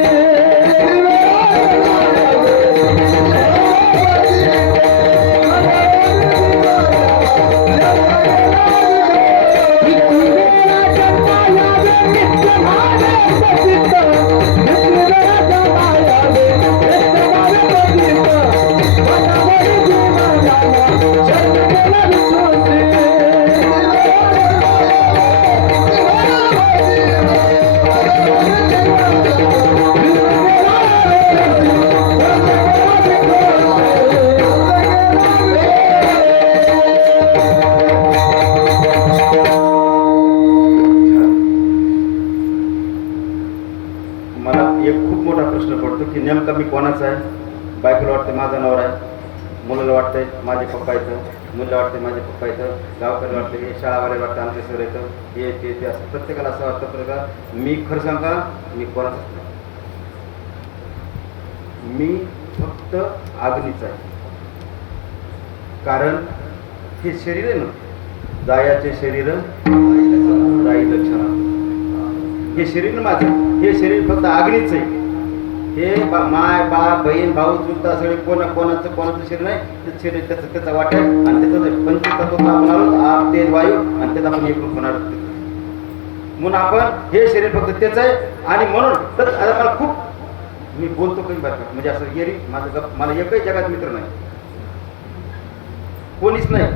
नेमका मी कोणाचा आहे. बायकोला वाटतं माझा नवरा आहे, मुलाला वाटतंय माझे पप्पा येतं, मुलीला वाटतं माझे पप्पा येतं, गावकऱ्याला वाटतं हे, शाळावाले वाटतं आमचे सर येतं, हे ते असं प्रत्येकाला असं वाटतं. का मी खरं सांगा, मी कोणाचाच नाही. मी फक्त अग्नीचा आहे. कारण हे शरीर आहे ना, जायाचे शरीर जाई लक्षणा, हे शरीर माझं, हे शरीर फक्त अग्नीच आहे. हे माय बाप बहीण भाऊ चुलता सगळे कोणाचं शरीर नाही, ते शरीर त्याचा वाट आहे. आणि त्याचं पंचतत्व आपण आलो, आप तेज वायू, आणि त्यात आपण एकरूप होणार. म्हणून आपण हे शरीर फक्त तेच आहे. आणि म्हणून तर आता मला खूप मी बोलतो काही बरं का, म्हणजे असं येरी मला एकही जगात मित्र नाही, कोणीच नाही,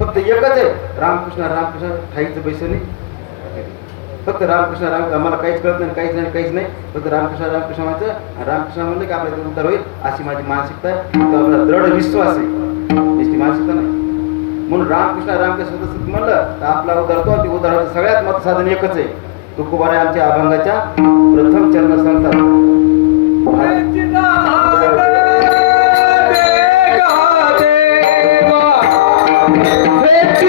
फक्त एकच आहे, रामकृष्ण ठाईचं बैसणी, फक्त रामकृष्ण आम्हाला काहीच कळत नाही, काहीच नाही, फक्त रामकृष्ण व्हायचं. रामकृष्ण म्हणलं की आपल्या उद्धार होईल, अशी माझी मानसिकता आहे. आपला दृढ विश्वास आहे, नुसती मानसिकता नाही. म्हणून रामकृष्ण म्हणलं तर आपला उद्धार होतो. ते उद्धाराचं सगळ्यात मोठं साधन एकच आहे. तुकोबाराय आमच्या अभंगाच्या प्रथम चरण सांगतात, Let's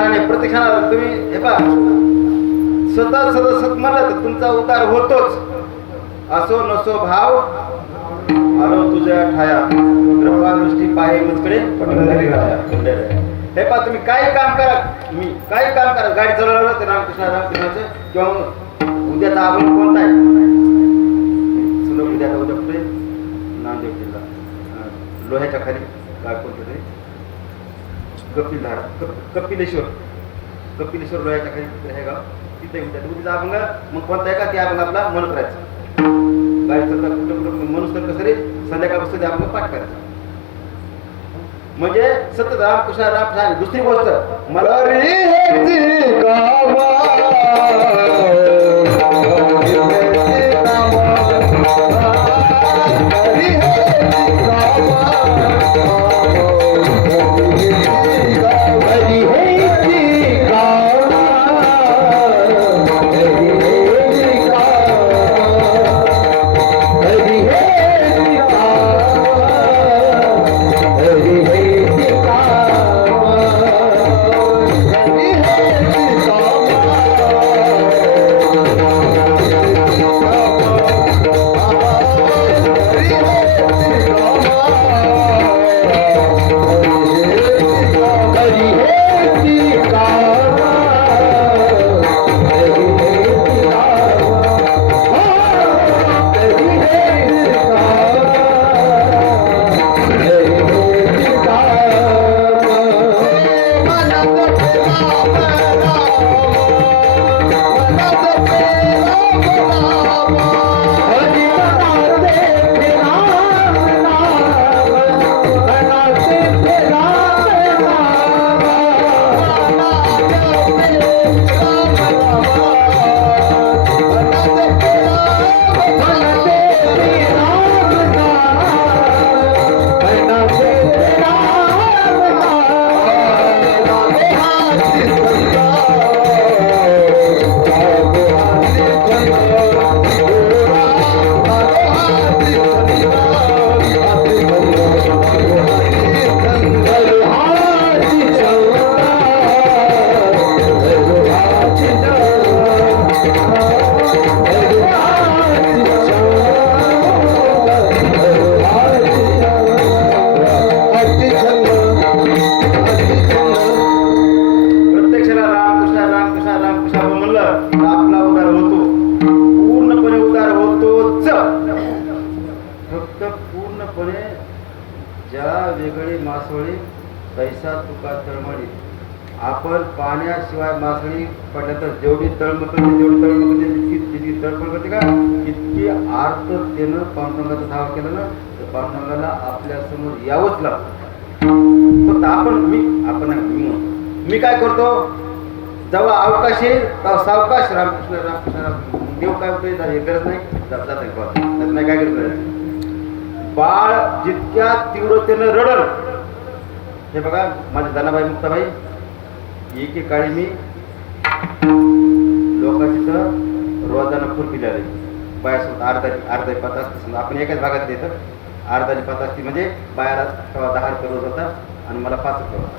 गाण्याने प्रत्येक क्षणाला तुम्ही हे पहा सतत सतत सत म्हणलं तर तुमचा उद्धार होतोच. असो नसो भाव आलो तुझ्या ठाया कृपा दृष्टी पाहे मुचकडे पंढरी राया. हे पहा तुम्ही काही काम करा, मी काही काम करा, गाडी चालवलं ते रामकृष्णाचं किंवा उद्याचा आपण कोणता आहे सुनो उद्याचा उद्या कुठे नांदेड जिल्हा लोह्याच्या खाली काय कोणतं तरी कपिलेश्वर लोह्याच्या खाली हे गाव तिथे उद्या उद्याचा अभंग मग कोणता आहे का ते अभंग आपला म्हणत राहायचं. गाडी चालता कुठं कुठं म्हणून तर कसं रे संध्याकाळपासून ते अभंग पाठ करायचं. म्हणजे सतत रामकृष्ण राम. दुसरी गोष्ट मला पैसा तुका तळमळी. आपण पाण्याशिवाय मासळी पडल्या तर जेवढी तळमळ जितकी तळमळ करते का तितकी आर्ततेनं पांडुरंगाचा धावा केला ना तर पांडुरंगाला आपल्या समोर यावंच लागतं. फक्त मी काय करतो जेव्हा अवकाश येईल तेव्हा सावकाश रामकृष्ण रामकृष्ण देव काय होतं हे गरज नाही जात नाही काय करत. बाळ जितक्या तीव्रतेनं रडल हे बघा माझे दानाबाई मुक्ताबाई एकेकाळी मी लोकांची तर रोजानं खुरपी आली बायासोबत अर्धा 5 असते. आपण एकाच भागात येतं अर्धा 5 असते म्हणजे बायाला 10 रुपये रोज होता आणि मला 5 रुपये होता.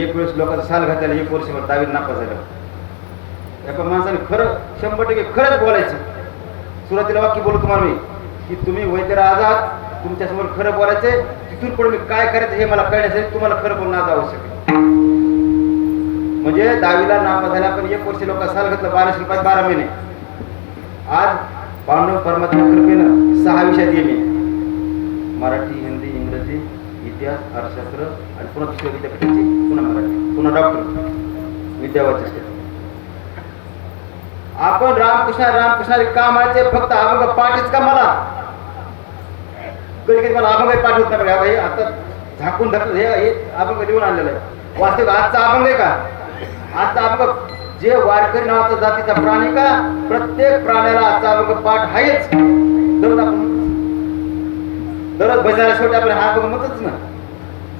एक वेळेस लोकांचा साल घातलेला 1 वर्षभर 10वी नापास झालं. एका माणसाने खरं 100% खरंच बोलायचं. सुरुवातीला वाक्य बोलू तुम्हाला मी की तुम्ही वैद्यराज आहात तुमच्यासमोर खरं बोलायचे. तिथून पुढे मी काय करायचं हे मला कळण्यासाठी तुम्हाला खरं बोलणं आज आवश्यक आहे. म्हणजे 10वीला नापास झाला पण 1 वर्ष लोक साल घातलं 1200 रुपयात 12 महिने. आज पांडुरंग परमात्मा कृपेनं 6 विषयात मी मराठी हिंदी इंग्रजी इतिहास अर्थशास्त्र आणि पुन्हा दुसऱ्या विद्यापीठाची पुन्हा मराठी पुन्हा डॉक्टर विद्यावाचस्पती. आपण रामकृष्ण का म्हणायचे फक्त अभंग पाठच का मला कधी कधी मला अभंग पाठवत नाही भाई आता झाकून ढकल हे अभंग लिहून आणलेलं आहे. वास्तविक आजचा अभंग आहे का आजचा अभंग जे वारकरी नावाचा जातीचा प्राणी का प्रत्येक प्राण्याला आजचा अभंग पाठ आहेच. दररोज भजनाला शेवटी आपण हा अभंग म्हणतच ना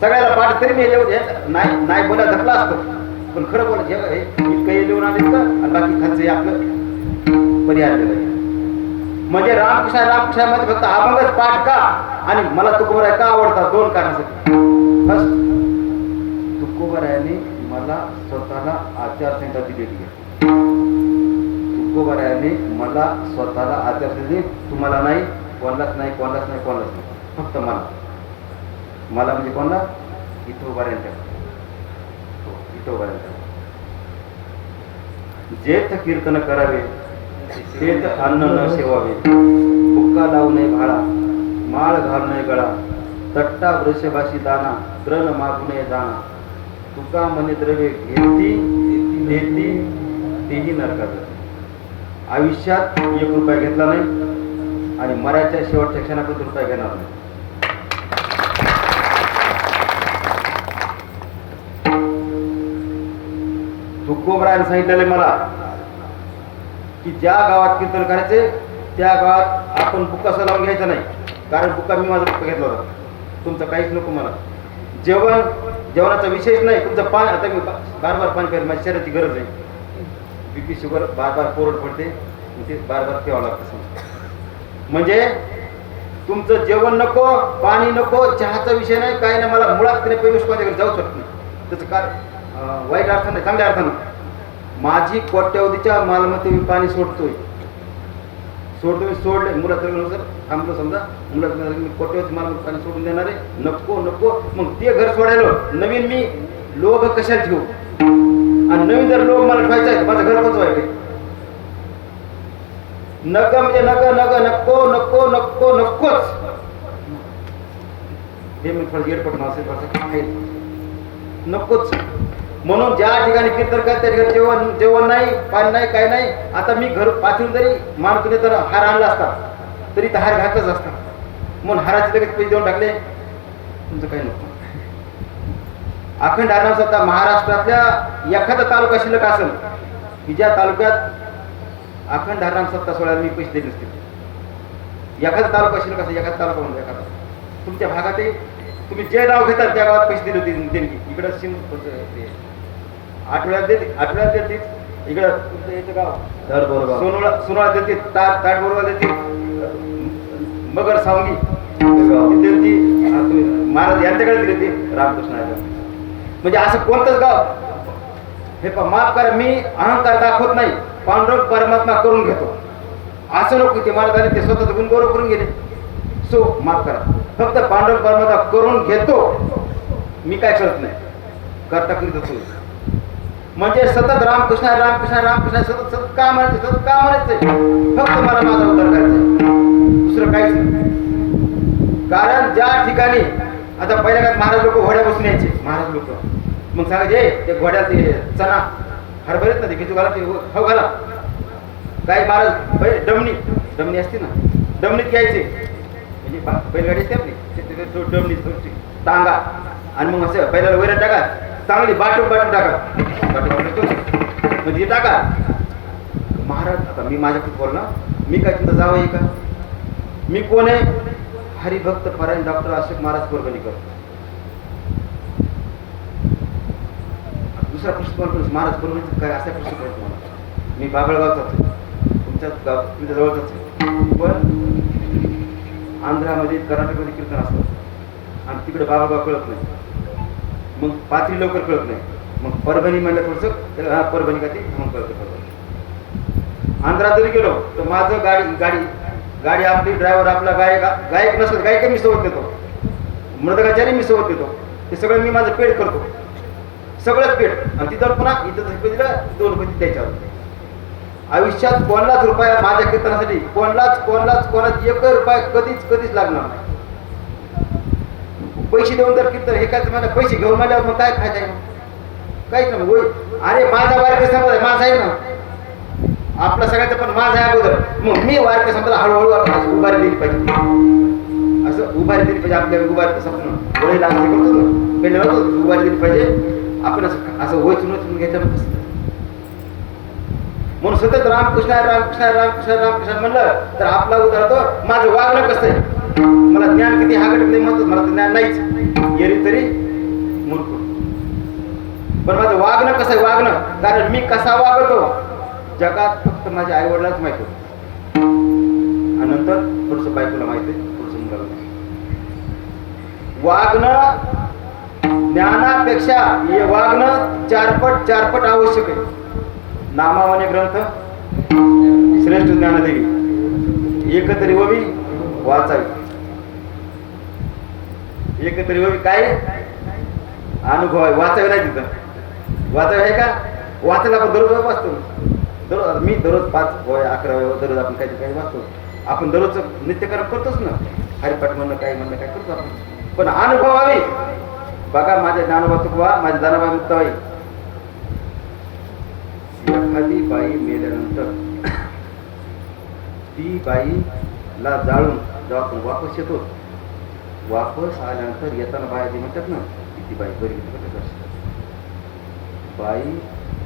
सगळ्याला पाठ तरी मी नाही बोला धकला असतो पण खरं बोला हे इतकं लिहून आले का आणि बाकी खर्च हे आपलं पर्याय आहे. म्हणजे रामकृष्ण मध्ये फक्त अभंगच पाठ का आणि मला तुकोबाराय का आवडतात 2 कारणासाठी. फर्स्ट तुकोबाराय तुकोबारायांनी मला स्वतःला आचारसंहिता दिलेली आहे. तुकोबारायांनी मला स्वतःला आचारसंहिता दिली. तुम्हाला नाही, कोणालाच नाही, कोणालाच नाही, कोणालाच नाही, फक्त मला. मला म्हणजे कोणाला? विठोबाऱ्यांच्या. विठोबाऱ्यांच्या. जेथ कीर्तन करावे तेथ अन्न न सेवावे, बुक्का लावू नये भाळा, माळ घालू नये गळा, तट्टा वृषभाशी दाना, द्रण मागू नये दाना, तुका मने द्रव्ये घेती देती तेही नरकात. आयुष्यात 1 रुपया घेतला नाही आणि मरायच्या शेवटच्या क्षणापर्यंत रुपया घेणार नाही. तुकोबराने सांगितलेलं मला की ज्या गावात कीर्तन करायचे त्या गावात आपण बुक्का लावून घ्यायचा नाही, कारण बुक्का मी माझा बुक्का घेतला होता. तुमचं काहीच नको मला. जेवणाचा विशेष नाही. तुमचं पाणी, आता मी बार बार पाणी प्यायला माझ्या शरीराची गरज आहे. बीपी शुगर बार बार कोरड पडते, ते बार बार प्यावं लागतं. म्हणजे तुमचं जेवण नको, पाणी नको, चहाचा विषय नाही, काही नाही. मला मुळात नाही पैसे कोणाच्याकडे जाऊ शकत नाही. त्याचं काय वाईट अर्थ नाही, चांगल्या अर्थानं. माझी कोट्यवधीच्या मालमत्ते मी पाणी सोडतोय. सोडले मुलात लग्नानुसार थांबलो, समजा मुलात मी कोट्यवधी मालमत्ते पाणी सोडून देणार आहे. नको. मग ते घर सोडायला नवीन मी लोभ कशाला ठेवू? आणि नवीन जर लोभ मला ठेवायचा आहे, माझं घर पोचवायचं. नक म्हणजे नकोच. हे मी थोडं येडपट माणसं नकोच. म्हणून ज्या ठिकाणी कीर्तन करत त्या ठिकाणी जेवण नाही, पाणी नाही, काही नाही. आता मी घर पाठवून जरी माणसाने जर हार आणला असता तरी तर हार घातलाच असता. म्हणून हाराचे लगेच पैसे देऊन टाकले. तुमचं काही नको. अखंड हरनाम सत्ता महाराष्ट्रातल्या एखादा तालुका शिल्लक असेल की ज्या तालुक्यात अखंड हरनाम सत्ता सोडायला मी पैसे दिले नसतील. एखादा तालुका शिल्लक असेल, एखादा तालुका म्हणजे एखादा तुमच्या भागात तुम्ही जे नाव घेतात त्या गावात पैसे दिले होते देणगी. इकडं आठवड्यात देते, इकडं तुमचं याचं गाव सोनोळा देते, ताट बरोबर देते, मगर सावंगी देते, महाराज यांच्याकडे दिले ते रामकृष्ण. म्हणजे असं कोणतंच गाव हे माफ करा, मी अहंकार दाखवत नाही, पांडुरंग परमात्मा करून घेतो. असं नको ते महाराजांनी ते स्वतःच गुणगौरव करून गेले. सो माफ करा, फक्त पांडुरंग परमात्मा करून घेतो, मी काय करत नाही, करता करीत होतो. म्हणजे सतत रामकृष्ण सतत का म्हणायचंय, फक्त मला माझा उद्धार करायचा, दुसरं काहीच नाही. कारण ज्या ठिकाणी आता पहिल्या काळात महाराज लोक घोड्या बसून यायचे, महाराज लोक मग सांगायचे ते घोड्यात ते चणा हरभरेत ना ते खिचू घाला, ते खाऊ घाला. काही महाराज डमणी असते ना, डमणीत घ्यायचे, म्हणजे बैलगाडी असते आपली, डमणी टांगा आणि मग असं पहिल्याला वैरण टाका, चांगली बाटू टाका, म्हणजे टाका. महाराज आता मी माझ्याकडे बोलणार, मी काय तुमचं जावं आहे का? मी कोण आहे? हरिभक्त परायण डॉक्टर अशोक महाराज परभणीकर. दुसरा प्रश्न महाराज परभणीचं काय असा प्रश्न पडतो मला. मी बाबळगावचाच आहे, तुमच्या जवळचाच आहे, पण आंध्रामध्ये कर्नाटकमध्ये कीर्तन असतं आणि तिकडे बाबळगाव कळत नाही, मग पाथरी लवकर कळत नाही. मग परभणी म्हणलं थोडंसं हा परभणी का ते मग कळतं. परभणी आंध्रात जरी गेलो तर माझं गाडी आपली ड्रायव्हर आपला गायक नसलं, गायक मी सोबत देतो, मृदकाचारी मी सोबत देतो, ते सगळं मी माझं पेड करतो, सगळंच पेड. आणि तिथं पुन्हा इथं दिलं 2 रुपये द्यायच्या. आयुष्यात कोणालाच रुपया माझ्या कीर्तनासाठी कोणालाच 1 रुपया कधीच लागणार नाही. पैसे देऊन जर कीर्तन हे काय मला पैसे घेऊन मला मग काय फायदा आहे? काहीच नाही. होय, अरे माझा वारकरी संप्रदाय माझा आहे ना, आपला सगळ्याचं पण माझा आहे अगोदर. मग मी वारकरी संप्रदाय हळूहळू उभारी दिली पाहिजे, असं उभारी दिली पाहिजे. आपल्या उभारी स्वप्न वळीला असं करतो ना, पहिल्या उभारी दिली पाहिजे. आपण असं वचून घ्यायचं म्हणून सतत रामकृष्ण म्हणलं तर आपला उद्धार होतो. माझं वागणं कसं आहे, मला ज्ञान किती हागट नाही म्हणतो, मला तर ज्ञान नाहीच, येरी तरी मूर्ख. पण माझं वागणं कसं आहे, वागणं, कारण मी कसा वागतो जगात फक्त माझ्या आई वडिलांच माहिती होतं, आणि नंतर थोडंसं बायकोला माहिती आहे, थोडंसं मुलाला. वागणं ज्ञानापेक्षा हे वागणं चारपट आवश्यक आहे. नामावने ग्रंथ श्रेष्ठ ज्ञानदेवी एकतरी ववी वाचावी. एकतरी ववी काय अनुभव आहे. वाचावी नाही तिथं वाचावी आहे का? वाचायला आपण दररोज वाचतो. दररोज मी दररोज 5 वय 11 वय दररोज आपण काही वाचतो. आपण दररोजचं नित्यकरण करतोच ना. हरिपाठ म्हणणं काय करतो आपण. पण अनुभव आले बघा. माझ्या ज्ञानोबा तुकवा माझ्या ज्ञानोबा मुक्ताबाई. एखादी बाई मेल्यानंतर ती बाईला जाळून जेव्हा आपण वापस येतो, वापस आल्यानंतर येताना बाया जे म्हणतात ना की ती बाई बरी होती. बाई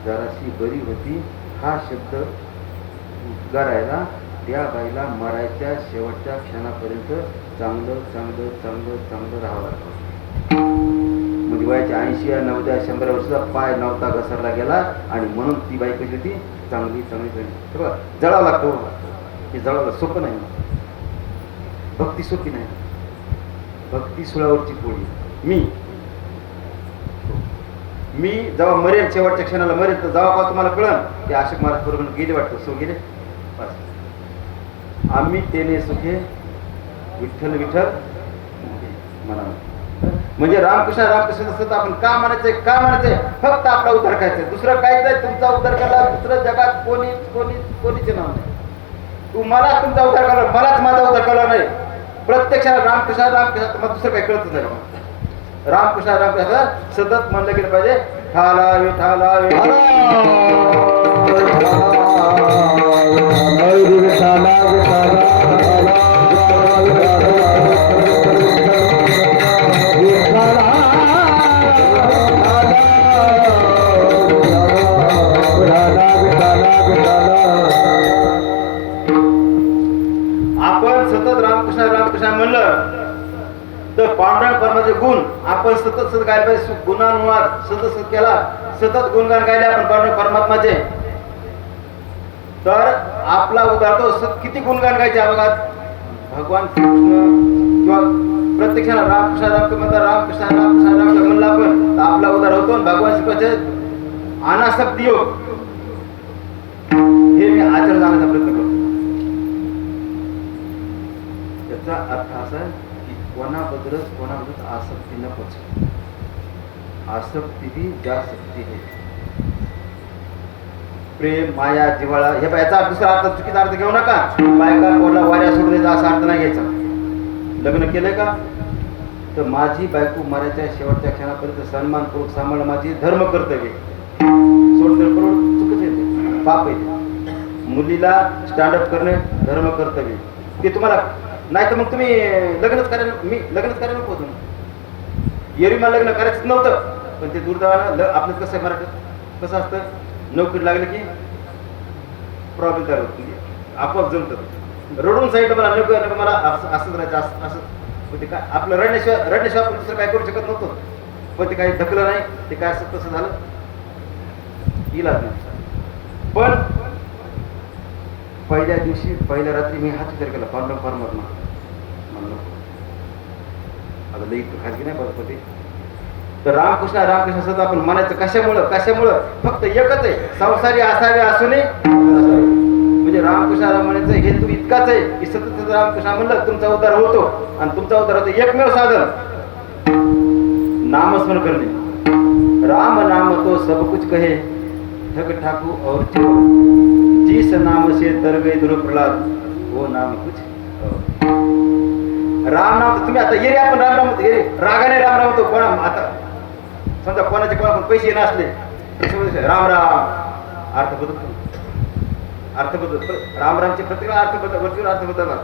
जराशी बरी होती हा शब्द उद्गारायला त्या बाईला मरायच्या शेवटच्या क्षणापर्यंत चांगलं चांगलं चांगलं चांगलं राहावं लागतं. म्हणजे वयाच्या 80 या 90 या 100 वर्षाचा पाय नव्हता घसरला गेला आणि म्हणून ती बाई कशी होती चांगली चांगली बघा. जळावं लागतो. हे जळावं सोपं नाही. भक्ती सोपी नाही. भक्ती सुळावरची पोळी. मी जेव्हा मरेल शेवटच्या क्षणाला मरेल तर जेव्हा का तुम्हाला कळलं की आशिक महाराज बरोबर गेले वाटतं. सो गेले बस. आम्ही तेने सुखे विठ्ठल विठ्ठल म्हणा. म्हणजे रामकृष्ण सतत आपण का म्हणायचंय फक्त आपला उद्धार करायचा. दुसरं काहीच नाही. तुमचा उद्धार करा दुसरं जगात कोणीचे नाव नाही. तुम्हाला तुमचा उद्धार करा. मलाच माझा उद्धार कळला नाही. प्रत्यक्षात रामकृष्ण तुम्हाला दुसरं काही कळतच नाही. रामकृष्ण सतत म्हणलं गेलं पाहिजे. ठाला विठाला आपण सतत रामकृष्ण म्हणलं तर पांडुरंग परमाचे गुण आपण सतत गायला पाहिजे. गुणानुवाद सतत केला. सतत गुणगान गायले आपण पांडुरंग परमात्माचे तर आपला उद्धार तो. किती गुणगान गायचे बघा. भगवान किंवा प्रत्यक्षाला रामकृष्ण म्हणलं आपण तर आपला उद्धार होतो. भगवान शिवाचे अनासक्ती योग हे मी आचरण जाण्याचा प्रयत्न करतो. त्याचा अर्थ असा की कोणाबद्दल आसक्ती नकोच. आसक्ती ही जासक्ती है. प्रेम माया जिव्हाळा हे याचा दुसरा अर्थ चुकीचा अर्थ घेऊ नका. बायका कोणाला वाऱ्या सोडून द्यायचा असा अर्थ नाही घ्यायचा. लग्न केलंय का तर माझी बायको मरायच्या शेवटच्या क्षणापर्यंत सन्मानपूर्वक सांभाळणं माझी धर्म कर्तव्य. सोडलं करून चुकीच येते पाप येते. मुलीला स्टँडअप करणे धर्म कर्तव्य. ते तुम्हाला नाही तर मग तुम्ही लग्नच करायला नको होतं. एरवी मला लग्न करायचं नव्हतं पण ते दुर्दैवानं आपलं कसं आहे मराठीत कसं असतं. नोकरी लागली की प्रॉब्लेम तयार होतो. आपोआप जमतं. रडून सांगितलं मला नको मला असंच राहायचं असं पण ते काय आपलं रडण्याशिवाय आपण दुसरं काय करू शकत नव्हतं. पण ते काही ढकलं नाही. ते काय असं तसं झालं इलाज नाही. पण पहिल्या दिवशी पहिल्या रात्री मी हाच विचार केला पांडुरंग परमात्मा म्हणलं आता लई खाजगी नाही बघत होते. तर रामकृष्ण सतत आपण म्हणायचं कशामुळं फक्त एकच आहे. संसारी असावे असू नये म्हणजे रामकृष्ण म्हणायचं हेतू इतकाच आहे की सतत रामकृष्ण म्हणलं तुमचा उद्धार होतो. आणि तुमचा उद्धार होतो एकमेव साधन नामस्मरण करणे. राम नाम तो सब कुछ कहे ठग ठाकू और जिस नाम से तर गए दुर प्रहलाद वो नाम कुछ. राम नाम तुम्ही आता येरे आपण राम रागाने राम होतो. कोणा आता समजा कोणाचे कोणा पैसे नसले राम अर्थ बदलतो. रामरामचे प्रत्येक अर्थ बदलतात.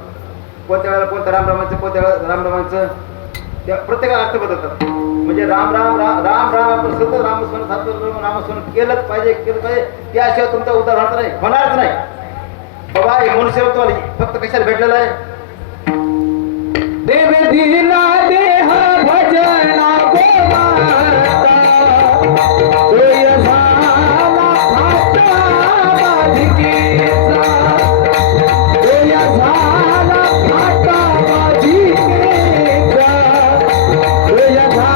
कोणत्या वेळेला कोणत्या रामरामांचं कोणत्या वेळेला रामरामांचं त्या प्रत्येकाला अर्थ बदलतात. म्हणजे राम आपण सतत नामस्मरण केलंच पाहिजे. त्याशिवाय तुमचा उद्धार होणारच नाही. बाबा हे मनुष्य फक्त कशाला भेटलेला आहे. देव दिला देह भजना गोमाता तोय झाला फाटा बाधिकेचा. तोय झाला फाटा बाधिकेचा. तोय झाला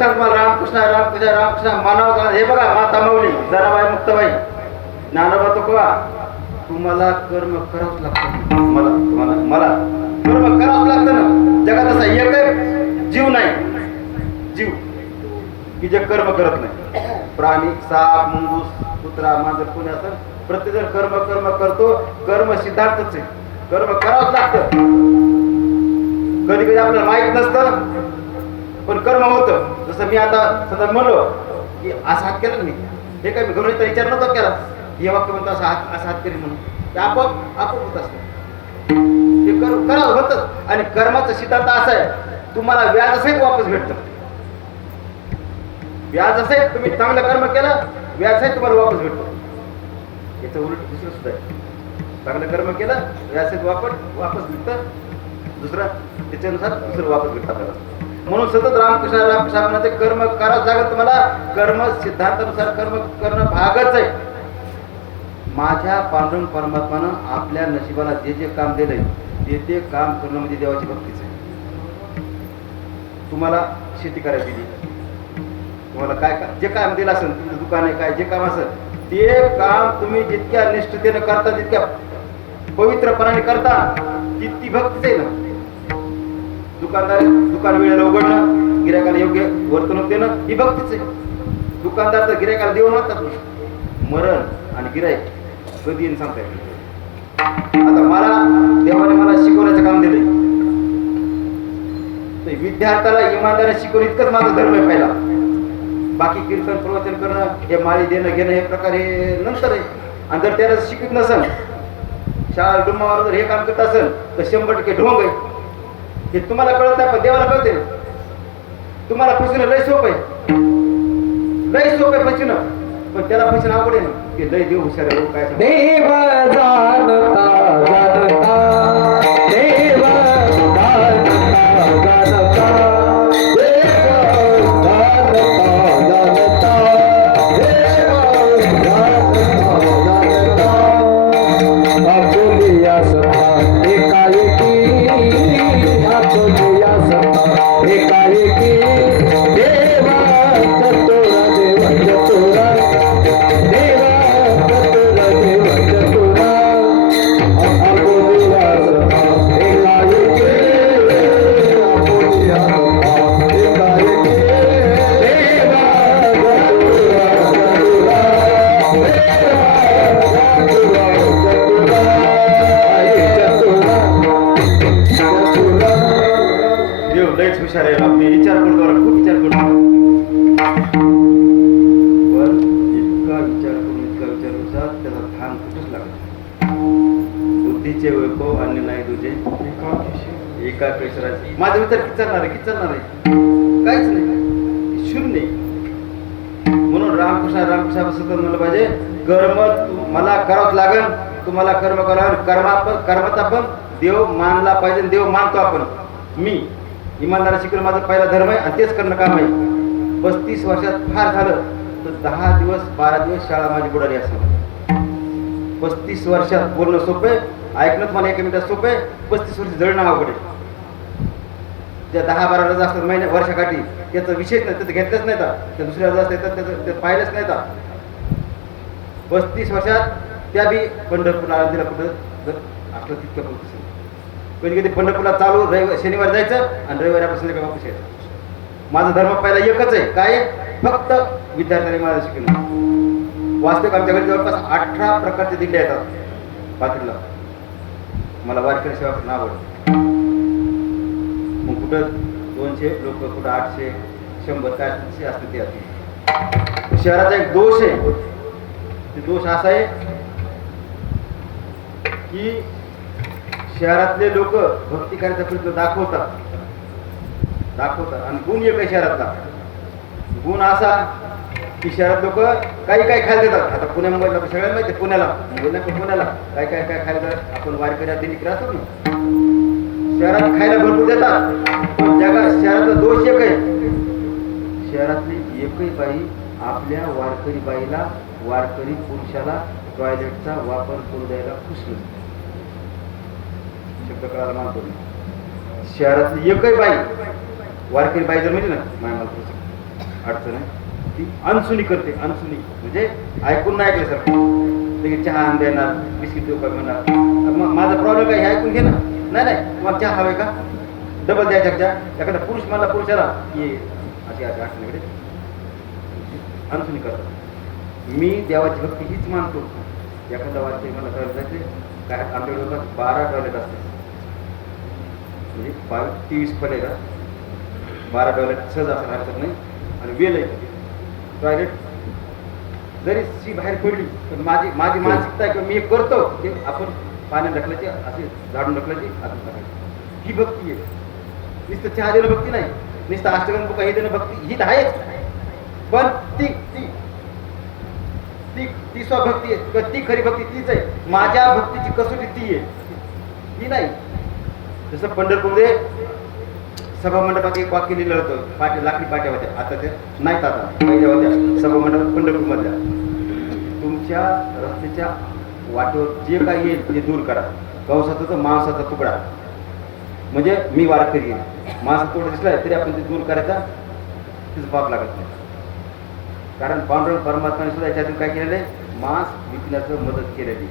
सांग मला रामकृष्ण रामकृष्ण रामकृष्ण मानव का हे बघा माता माऊली जनाबाई मुक्ताबाई ज्ञानोबा तुकोबा तुम्हाला कर्म करावंच लागतं मला तुम्हाला मला कर्म करावंच लागतं ना जगात असा एकही जीव नाही जीव की जे कर्म करत नाही प्राणी साप मुंगूस कुत्रा मांजर कोणी असं प्रत्येक कर्म कर्म करतो कर्म सिद्धांतच आहे कर्म करावंच लागतं कधी कधी आपल्याला माहित नसतं पण कर्म होतं जसं मी आता समजा म्हणलो की असा हात केला मी हे काय मी गमनीचा विचार नव्हता केला हे वाक्य म्हणतो असा हात केली म्हणून ते आपोआप आपोआप होत असतं ते करावं होतं आणि कर्माचा सिद्धांत असा आहे तुम्हाला व्याजसहित वापस भेटतं व्याजसहित तुम्ही चांगलं कर्म केलं व्याजसहित तुम्हाला वापस भेटतो याचं उलट दुसरं सुद्धा आहे चांगलं कर्म केलं व्याजसहित वापस भेटतं दुसरं त्याच्यानुसार दुसरं वापस भेटतं आपल्याला म्हणून सतत रामकृष्ण रामकृष्ण म्हणायचे कर्म करावं लागेल तुम्हाला कर्म सिद्धांतानुसार कर्म करणं भागच आहे माझ्या पांडुरंग परमात्मानं आपल्या नशिबाला जे जे काम दिलंय ते काम करणं म्हणजे देवाची भक्तीच आहे तुम्हाला शेती करायची दिली तुम्हाला काय जे काम दिलं असेल तुमचं दुकान आहे काय जे काम असेल ते काम तुम्ही जितक्या निष्ठतेनं करता जितक्या पवित्रपणाने करता तितकी भक्तीच आहे ना दुकान वेळेला उघडणं गिरायकाला योग्य वर्तणूक देणं ही भक्तीच आहे दुकानदार तर गिरायकाला देऊन म्हणतात मरण आणि गिरायक कधी येईन सांगता येईल आता मला देवाने मला शिकवण्याचं काम दिलंय विद्यार्थ्याला इमानदारी शिकवणं इतकंच माझा धर्म आहे पहिला बाकी कीर्तन प्रवचन करणं हे माळी देणं घेणं हे प्रकार हे नंतर आहे आणि जर त्याला शिकत नसेल शाळा डुम्मावर जर हे काम करत असेल तर 100% ढोंग आहे हे तुम्हाला कळत नाही पण देवाला कळते तुम्हाला फसणं लय सोप आहे फसणं पण त्याला फसणं अवघड आहे ना ते लय देव हुशार आहे काय देव जानता जानता देव जानता जानता देव जानता जानता आपुलिया सता एकाएकी आपुलिया सता एकाएकी देवा चतुरा देव चतुरा देवा चतुरा देव चतुरा आपुलिया सता एकाएकी आपुलिया सता एकाएकी देवा चतुरा चतुरा देवा चतुरा चतुरा देव लयच हुशार आहे आपले विचार करतो खूप विचार करतो पण इतका विचार त्याचा थांब कुठेच लागला बुद्धीचे वैभव अन्य नाही तुझे एका कैसराचे माझा विचार किचरणार आहे काहीच नाही शून्य म्हणून रामकृष्ण सतत म्हणलं पाहिजे कर्म मला करावंच लागेल तुम्हाला कर्म करावं कर्माचा पण देव मानला पाहिजे देव मानतो आपण मी इमानदारी शिकणं माझा पहिला धर्म आहे आणि तेच करणं काम आहे 35 वर्षात फार झालं तर 10 दिवस 12 दिवस शाळा माझी बुडाली असणार 35 वर्षात बोलणं सोपं आहे ऐकणं मला 1 मिनिटात सोपं आहे 35 वर्ष जळणं अवघड आहे ज्या 10-12 रजा असतात महिन्या वर्षाकाठी त्याचा विषयच नाही त्याचं घेतलंच नाही त्या दुसऱ्या रजा असतात त्याचं ते पाहिलंच नाही 35 वर्षात त्या बी पंढरपूरला आळंदीला कुठं जर आपलं तितकं पण कधी कधी पंढरपूरला चालू शनिवार जायचं आणि रविवारी आपण संध्याकाळी वापस यायचं माझा धर्म पहिला एकच आहे काय फक्त विद्यार्थ्यांनी मला शिकणं वास्तविक आमच्या घरी जवळपास 18 प्रकारचे दिंड्या येतात पाथरीला मला वारकरी सेवा करणं आवडतं मग कुठं 200 लोक कुठं 800 100 काय असते ते असते शहराचा एक दोष आहे ते दोष असा आहे की शहरातले लोक भक्ती करायचा प्रयत्न दाखवतात आणि गुण एक आहे शहरातला गुण असा की शहरात लोक काही खायला देतात आता पुण्या मुंबईला सगळ्यांना माहिती पुण्याला काय खायला देतात आपण वारकरी आधी निघत असतो ना शहरात खायला भरपूर देतात पण शहरातला दोष एक आहे शहरातली एकही बाई आपल्या वारकरी बाईला वारकरी पुरुषाला टॉयलेटचा वापर करू द्यायला खुश नसते शब्द कळायला मानतो शहरातली एकही बाई वारकरी बाई जर म्हणजे ना मायमाला अडचण आहे ती अनसुनी करते. अनसुनी म्हणजे ऐकून नाही ऐकलं सर, लगेच चहा आण देणार, बिस्किट देऊ का म्हणणार. मग माझा प्रॉब्लेम काय हे ऐकून घे ना. नाही नाही मग चहा हवे का, डबल द्यायच्या चहा. एखादा पुरुष म्हणला पुरुषाला ये अशी अशी अडचणीकडे अनसुनी करतात. मी देवाची भक्ती हीच मानतो. एखादा वाक्य मला करायचं काय आमच्याकडे 12 टॉयलेट असतात, म्हणजे 23 फळे का 12 टॉयलेट सहज असं हरकत नाही. आणि वेल आहे टॉयलेट जरी शी बाहेर पडली तर माझी माझी मानसिकता आहे की मी करतो की आपण पाण्यात ढकलायचे, असे झाडून ढकलायचे, आतून टाकायची. ही भक्ती आहे. नुसतं चहा देणं भक्ती नाही, नुसतं अष्टगंध बुका हे देणं भक्ती ही आहेच. पण ती ती ती ती स्वभक्ती आहे किंवा ती खरी भक्ती तीच आहे. माझ्या भक्तीची कसोटी ती आहे, ती नाही. जसं पंढरपूरमध्ये सभा मंडपात एक वाक्य लिहिलं होतं, पाट्या लाकडी पाट्या होत्या, आता त्या नाहीत, आता पहिल्या होत्या सभा मंडप पंढरपूरमधल्या. तुमच्या रस्त्याच्या वाटेवर जे काही येईल ते दूर करा. पावसाचा तर मांसाचा तुकडा, म्हणजे मी वारकरी आहे, मांसाचा तुकडा दिसला तरी आपण ते दूर करायचा, तिचं पाप लागत नाही. कारण पांडुरंग परमात्माने सुद्धा याच्यातून काय केलेलं आहे, मांस विकण्याचं मदत केलेली.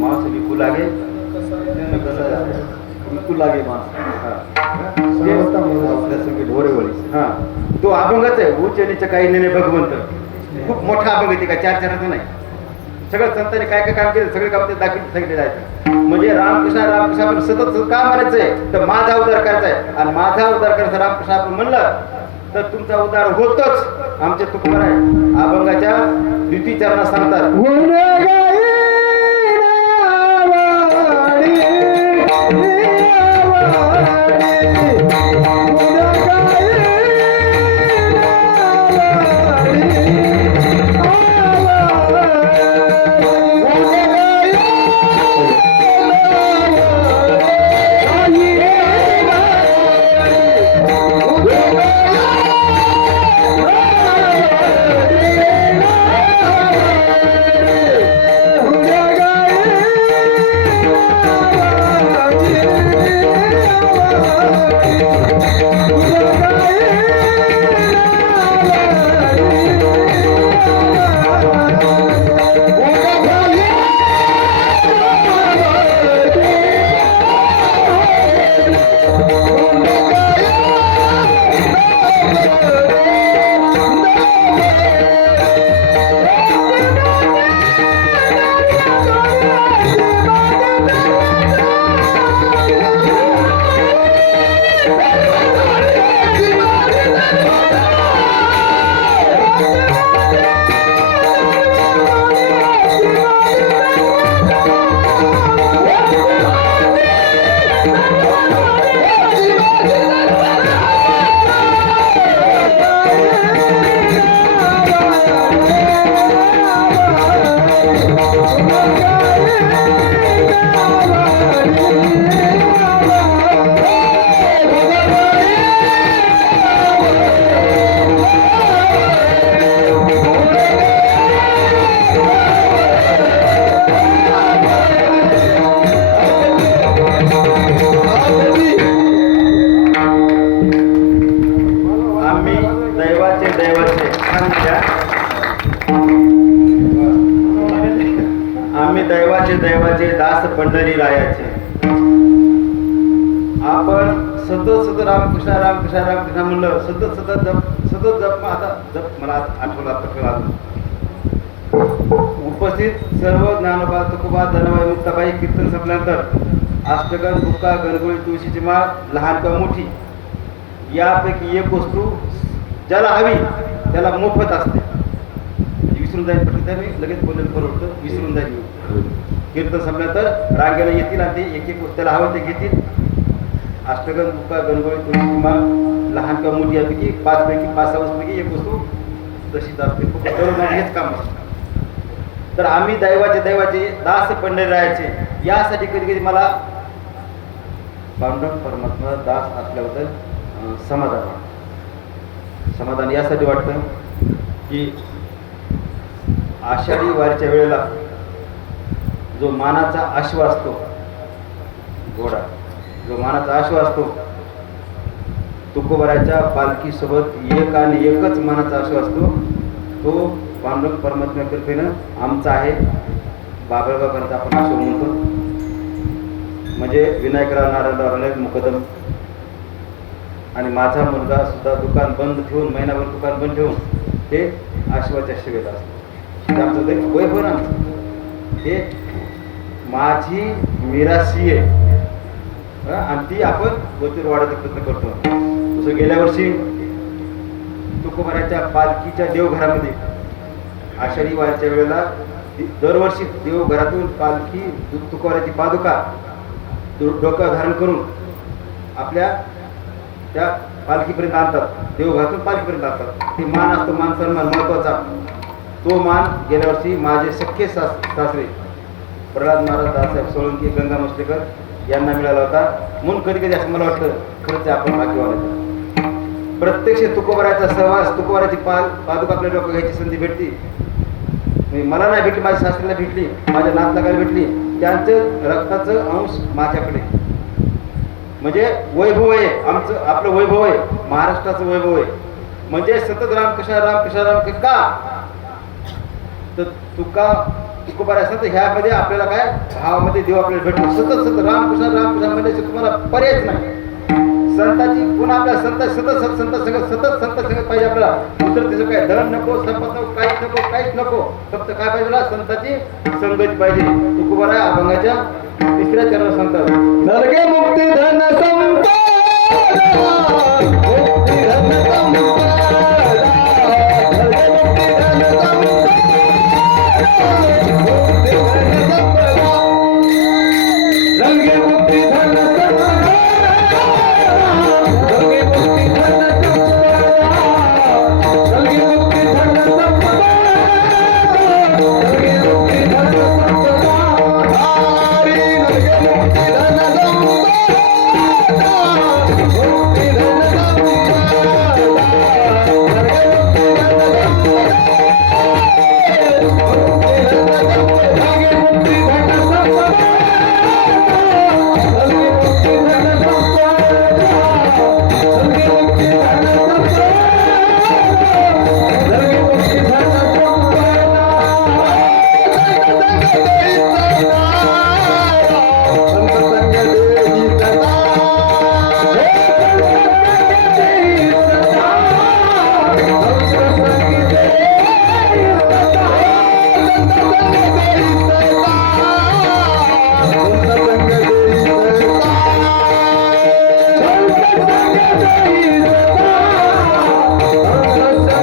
मांस विकू लागे विकू लागे मांस, ढोरेवळी. हा तो अभंगच आहे. उच्च नीच काही नेणे भगवंत, खूप मोठा अभंग आहे. काय 4 चरणाचं नाही. सगळं संतांनी काय काय काम केलं, सगळे काम ते दाखवून सांगितलेलं आहे. म्हणजे रामकृष्ण आपण सतत काम म्हणायचंय तर माझा उद्धार करायचा आहे. आणि माझा उद्धार करायचा रामकृष्ण आपण म्हणलं तर तुमचा उद्धार होतोच. आमचे तुकोबार आहे अभंगाच्या द्वितीय चरणात सांगतात, दैवाचे दास पंढरी रायाचे. आपण सतत रामकृष्ण रामकृष्ण रामकृष्ण म्हणलं, सतत जप. आता जप मला आठवला उपस्थित सर्व ज्ञानोबा तुकोबा धनबाई मुक्ताबाई कीर्तन संपल्यानंतर अष्टगण बुक्का गणगोळी तुळशीची माळ लहान किंवा मोठी यापैकी एक वस्तू ज्याला हवी त्याला मोफत असते. विसरून जाईल पटकन मी लगेच बोलून परवडतं, विसरून जाईल. कीर्तन संपल्यानंतर रांगेला येतील आणि ते एक एक त्याला हवं ते घेतील. अष्टगण बुक्का गणगोळी तुळशीची माळ लहान किंवा मोठी यापैकी 5 पैकी एक वस्तू तशीच असते. हेच काम असतं. तर आम्ही दैवाचे दास पंढरी राहायचे. यासाठी कधी कधी मला पांडुरंग परमात्मा दास असल्याबद्दल समाधान यासाठी वाटतं की आषाढी वारीच्या वेळेला जो मानाचा अश्व असतो, घोडा जो मानाचा अश्व असतो तुकोबाराच्या पालखीसोबत एक आणि एकच मनाचा असं असतो, तो पांडुरंग परमात्म्या कृपेनं आमचा आहे. बाबळगावकरांचा आपण असं म्हणतो, म्हणजे विनायकराव नारायणराव मुकदम. आणि माझा मुलगा सुद्धा दुकान बंद ठेवून, महिनाभर दुकान बंद ठेवून ते आशिर्वादच्या सेवेत असतो. ते आमचं ते वैभव ना, हे माझी मिराशी आहे आणि ती आपण गोतीर वाढायचा प्रयत्न करतो. तसं गेल्या वर्षी तुकोबाराच्या पालखीच्या देवघरामध्ये आषाढी वारच्या वेळेला दरवर्षी देवघरातून पालखी तुकोबाराची पादुका डोक्यावर धारण करून आपल्या त्या पालखीपर्यंत आणतात, देवघरातून पालखीपर्यंत आणतात. ते मान असतो, मान सन्मान महत्वाचा. तो मान गेल्या वर्षी माझे सख्खे सासरे प्रल्हाद महाराज, दादासाहेब सोळंकी, गंगा मसलेकर यांना मिळाला होता. म्हणून कधी कधी असं मला वाटतं खरंच आपण भाग्यवान. प्रत्यक्ष तुकोबाराचा सहवास, तुकोबाराची पादुका आपल्या डोक्यावर घ्यायची संधी भेटली. मला नाही भेटली, माझ्या सासऱ्याला भेटली, माझ्या नातलागाला भेटली. त्यांचं रक्ताचं अंश माझ्याकडे, म्हणजे वैभव आहे आमचं, आपलं वैभव आहे, महाराष्ट्राचं वैभव आहे. म्हणजे सतत रामकृष्ण रामकृष्ण राम का तर तुकोबारा असतात ह्यामध्ये आपल्याला काय भावामध्ये देव आपल्याला भेटतो. सतत सतत रामकृष्ण रामकृष्ण म्हणजे तुम्हाला पर्यायच नाही. संताची पुन्हा आपल्या संत सतत संत संगत पाहिजे आपल्याला. दुसरं तिचं काय धन नको, संपत नको, काहीच नको. फक्त काय पाहिजे, संताची संगत पाहिजे. तुकोबारा अभंगाच्या तिसऱ्या चरणावर सांगतात, नरके मुक्ती धन संपदा, मुक्ती धन संपदा, नरके मुक्ती धन संपदा, मुक्ती धन संपदा, नरके मुक्ती धन संपदा, नरके मुक्ती धन संपदा, नरके मुक्ती धन संपदा, नरके मुक्ती धन संपदा, हरी नरके मुक्ती धन संपदा, मुक्ती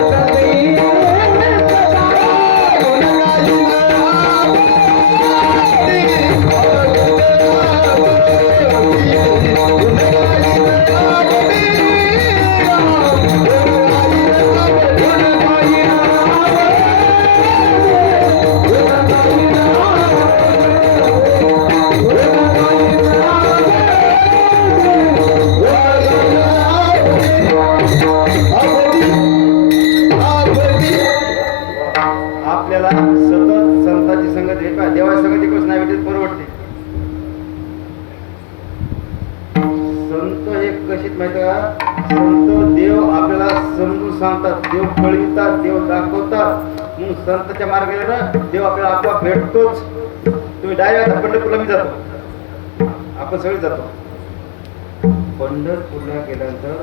धन संपदा, नरके मुक्ती धन संपदा, आपल्याला सतत संतांची संगत एका देवाची संगत एकच नाही भेटत, परवडते. संत हे कशीच माहिती का, संत देव आपल्याला समजून सांगतात, देव कळवितात, देव दाखवतात. म्हणून संतांच्या मार्गाला देव आपल्याला आपोआप भेटतोच. तुम्ही डायरेक्ट पंढरपूरला मी जातो, आपण सगळे जातो. पंढरपूरला गेल्यानंतर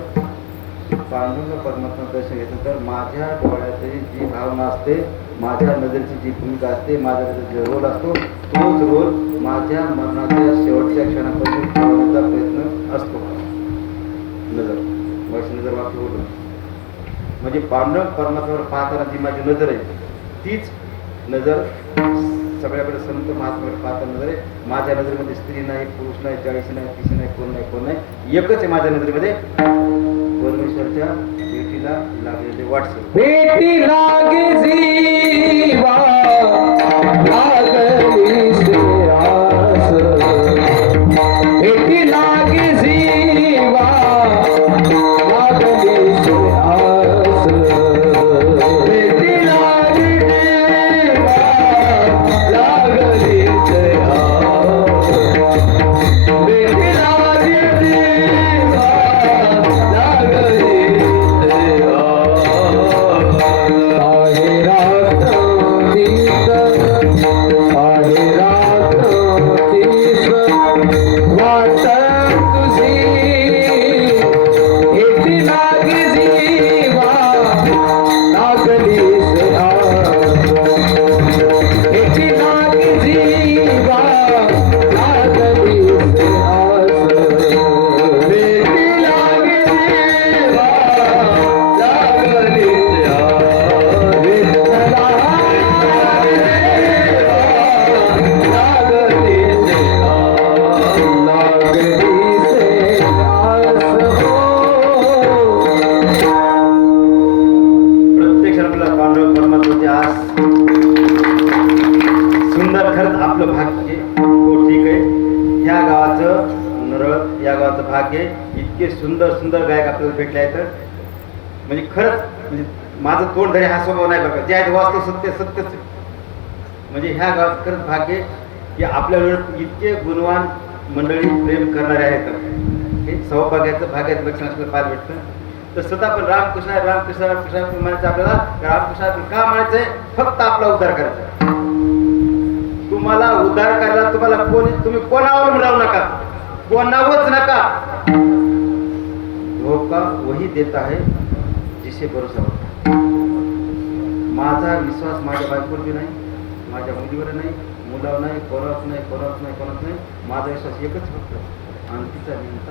पांडुरंग परमात्मा दर्शन घेतलं तर माझ्या डोळ्यातली जी भावना असते, माझ्या नजरेची जी भूमिका असते, माझ्या नजरेचा रोल असतो, तोच रोल माझ्या मरणाच्या शेवटच्या क्षणापर्यंत ठेवण्याचा प्रयत्न असतो. नजर वाक्य बोलून म्हणजे पांडुरंग परमात्म्यावर पाहताना जी माझी नजर आहे, तीच नजर सगळ्याकडे संत महात्म्याकडे पाहताना नजर आहे. माझ्या नजरेमध्ये स्त्री नाही, पुरुष नाही, 40 नाही, 30 नाही, कोण नाही, एकच आहे माझ्या नजरेमध्ये, परमेश्वरच्या भेटीला लागलेले वाटसं. भेटी लागे जीवा, लागली श्रेयास, भेटी लागे जीवा, लागली श्रेयास, भेटी लागे जीवा, लागली श्रेयास, भेटी लागे जीवा, लागली या गावाचं भाग्य आहे. इतके सुंदर सुंदर गायक आपल्याला भेटले आहेत. म्हणजे खरंच म्हणजे माझं तोंड धरे हा स्वभाव नाही बघा, जे आहे ते वास्तव सत्य सत्यच आहे. म्हणजे ह्या गावात खरंच भाग्य आहे की आपल्यावर इतके गुणवान मंडळी प्रेम करणारे आहेत. हे सौभाग्याचं भाग्याचं लक्षण आपल्याला पाहायला भेटतं. तर स्वतः पण रामकृष्ण रामकृष्ण रामकृष्ण म्हणायचं आपल्याला. रामकृष्ण का म्हणायचंय? फक्त आपला उद्धार करायचा. तुम्हाला उद्धार करायला तुम्हाला तुम्ही कोणावर राहू नका, कोणावरच नका. धोका वही देता है जिसे भरोसा होता. माझा विश्वास माझ्या बायकोवर बी नाही, माझ्या मुलीवर नाही, मुलावर नाही, कोणावर नाही, कोणावर नाही, कोणावर नाही. माझा विश्वास एकच फक्त आणि तिचा निमित्त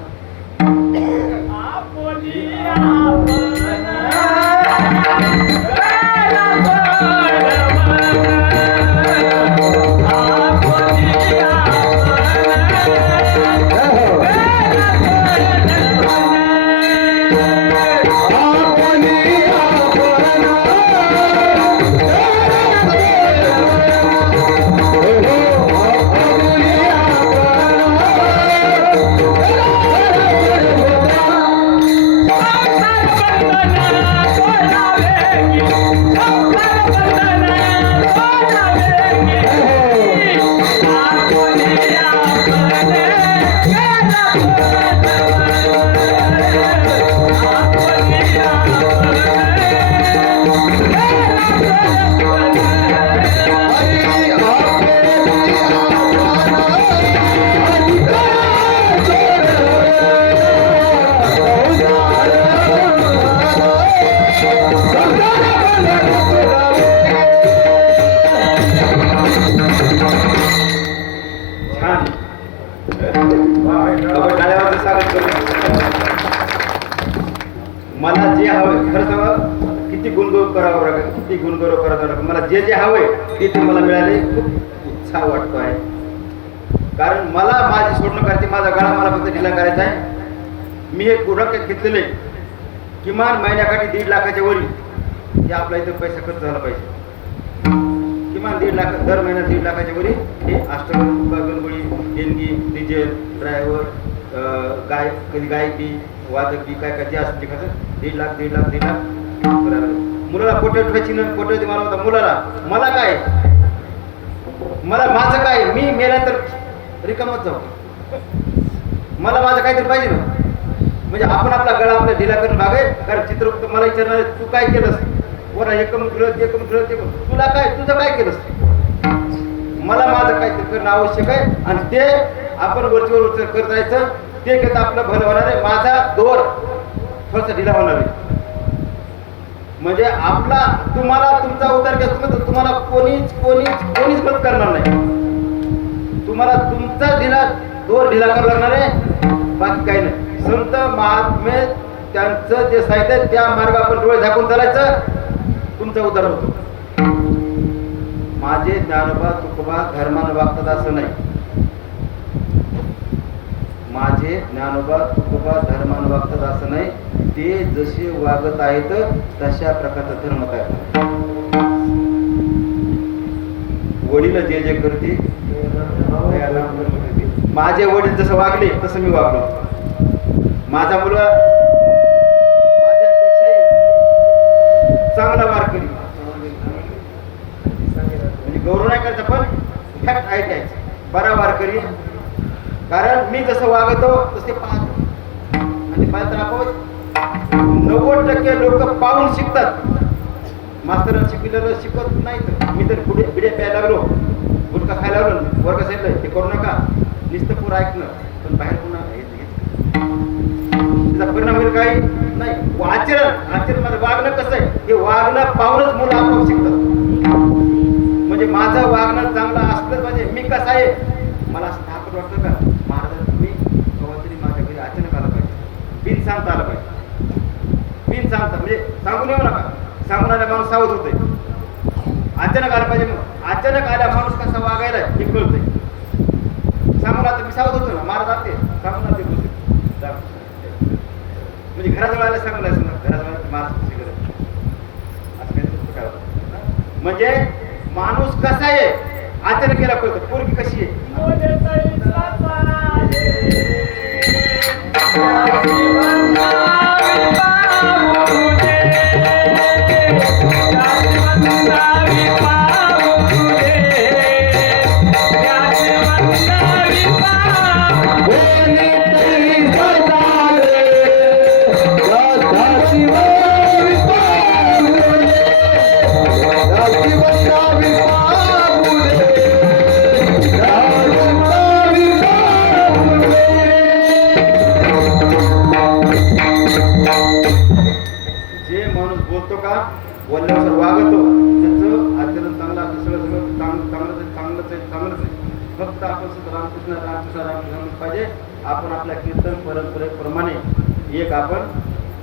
मला जे हवंय खरं सांगा, किती गुणगौरव करावं लागेल, किती गुणगौरव करावं लागेल. मला जे जे हवंय ते मला मिळाले. खूप उत्साह वाटतो आहे. कारण मला माझी सोडणं करायची, माझा गळा मला फक्त ढिला करायचा आहे. मी हे डोक्यात घेतलेले किमान महिन्याकाठी 1.5 लाखाच्या वरी हे आपल्या इथं पैसा खर्च झाला पाहिजे. किमान 1.5 लाख दर महिन्यात 1.5 लाखाच्या वरी हे गणबळी, देणगी, डिझेल, ड्रायव्हर, कधी गायकी, वादकी काय काय जे असते कसं 1.5 लाख 1.5 लाख. मुलाला पोटे ठेवायची ना, पोटे मला होता मुलाला. मला काय, मला माझं काय, मी मेल्यानंतर रिकामच जाऊ. मला माझं काहीतरी पाहिजे ना. म्हणजे आपण आपला गळा आपल्या ढिला करून भागे. कारण चित्रगुप्त मला विचारणार तू काय केलंस, वरा एकम ठेवलं ते कम ठेवलं ते तुला काय, तुझं काय केलंस. मला माझं काहीतरी करणं आवश्यक आहे आणि ते आपण वरचीवर करत जायचं. ते घेता आपलं भलं होणार आहे. माझा दोर थोडासा ढिला होणार आहे. म्हणजे आपला तुम्हाला तुमचा उद्धार घेतला तर तुम्हाला कोणीच मदत करणार नाही. तुम्हाला तुमचा दोर ढिला करावा लागणार आहे, बाकी काही नाही. संत महात्मे त्यांचं जे साहित्य आहे त्या मार्ग आपण डोळे झाकून चालायचं, तुमचा उद्धार होतो. माझे ज्ञानोबा तुकोबा धर्मानं वागतात असं नाही. माझे ज्ञानोबा तुकोबा धर्मानं वागतात असं नाही. ते जसे वागत आहेत तशा प्रकारचा धर्म काय. वडील जे जे करते, माझे वडील जसं वागले तसं मी वागलो. माझा मुलगा माझ्यापेक्षाही चांगला वारकरी, म्हणजे गौरव नाही करायचा पण फॅक्ट ऐकायचं, बरा वारकरी. कारण मी जसं वागतो तसे पाहतो आणि पाहता आपण 90% लोक पाहून शिकतात. मास्तरांना शिकलेलं शिकत नाही. तर मी तर पुढे बिडे प्यायला लागलो, गुटखा खायला लागलो, वर्ग सांगितलं ते करू नका, नुसतं पूर ऐकणं पण बाहेर पुन्हा त्याचा परिणाम होईल काही नाही. आचरण माझं वागणं कसं आहे हे वागणं पाहूनच मुलं आपोआप शिकतात. म्हणजे माझं वागणं चांगलं असलंच पाहिजे. मी कसं आहे मला असं धाकट वाटतं का महाराज तुम्ही केव्हा तरी माझ्या घरी अचानक आला पाहिजे, बिन सांगता आला पाहिजे. बिन सांगता म्हणजे सांगून येऊ नका. सांगून आल्या माणूस सावध होतोय. अचानक आला पाहिजे. मग अचानक आल्या माणूस कसा वागायला हे कळतंय. सांगून आता मी सावध होतो ना, महाराज आते सांगून आते बोलते. म्हणजे घराजवळ आल्या सांगून घराजवळ महाराज कशी करत असं काही. म्हणजे माणूस कसा आहे अचानक केला कळतं. पोरगी कशी आहे बोलतो का बोलल्यावर वागतो त्याचं आचरण चांगलं असतं सगळं सगळं चांगलंच आहे फक्त आपण रामकृष्ण रामकृष्ण रामकृष्ण म्हणलं पाहिजे. आपण आपल्या कीर्तन परंपरेप्रमाणे एक आपण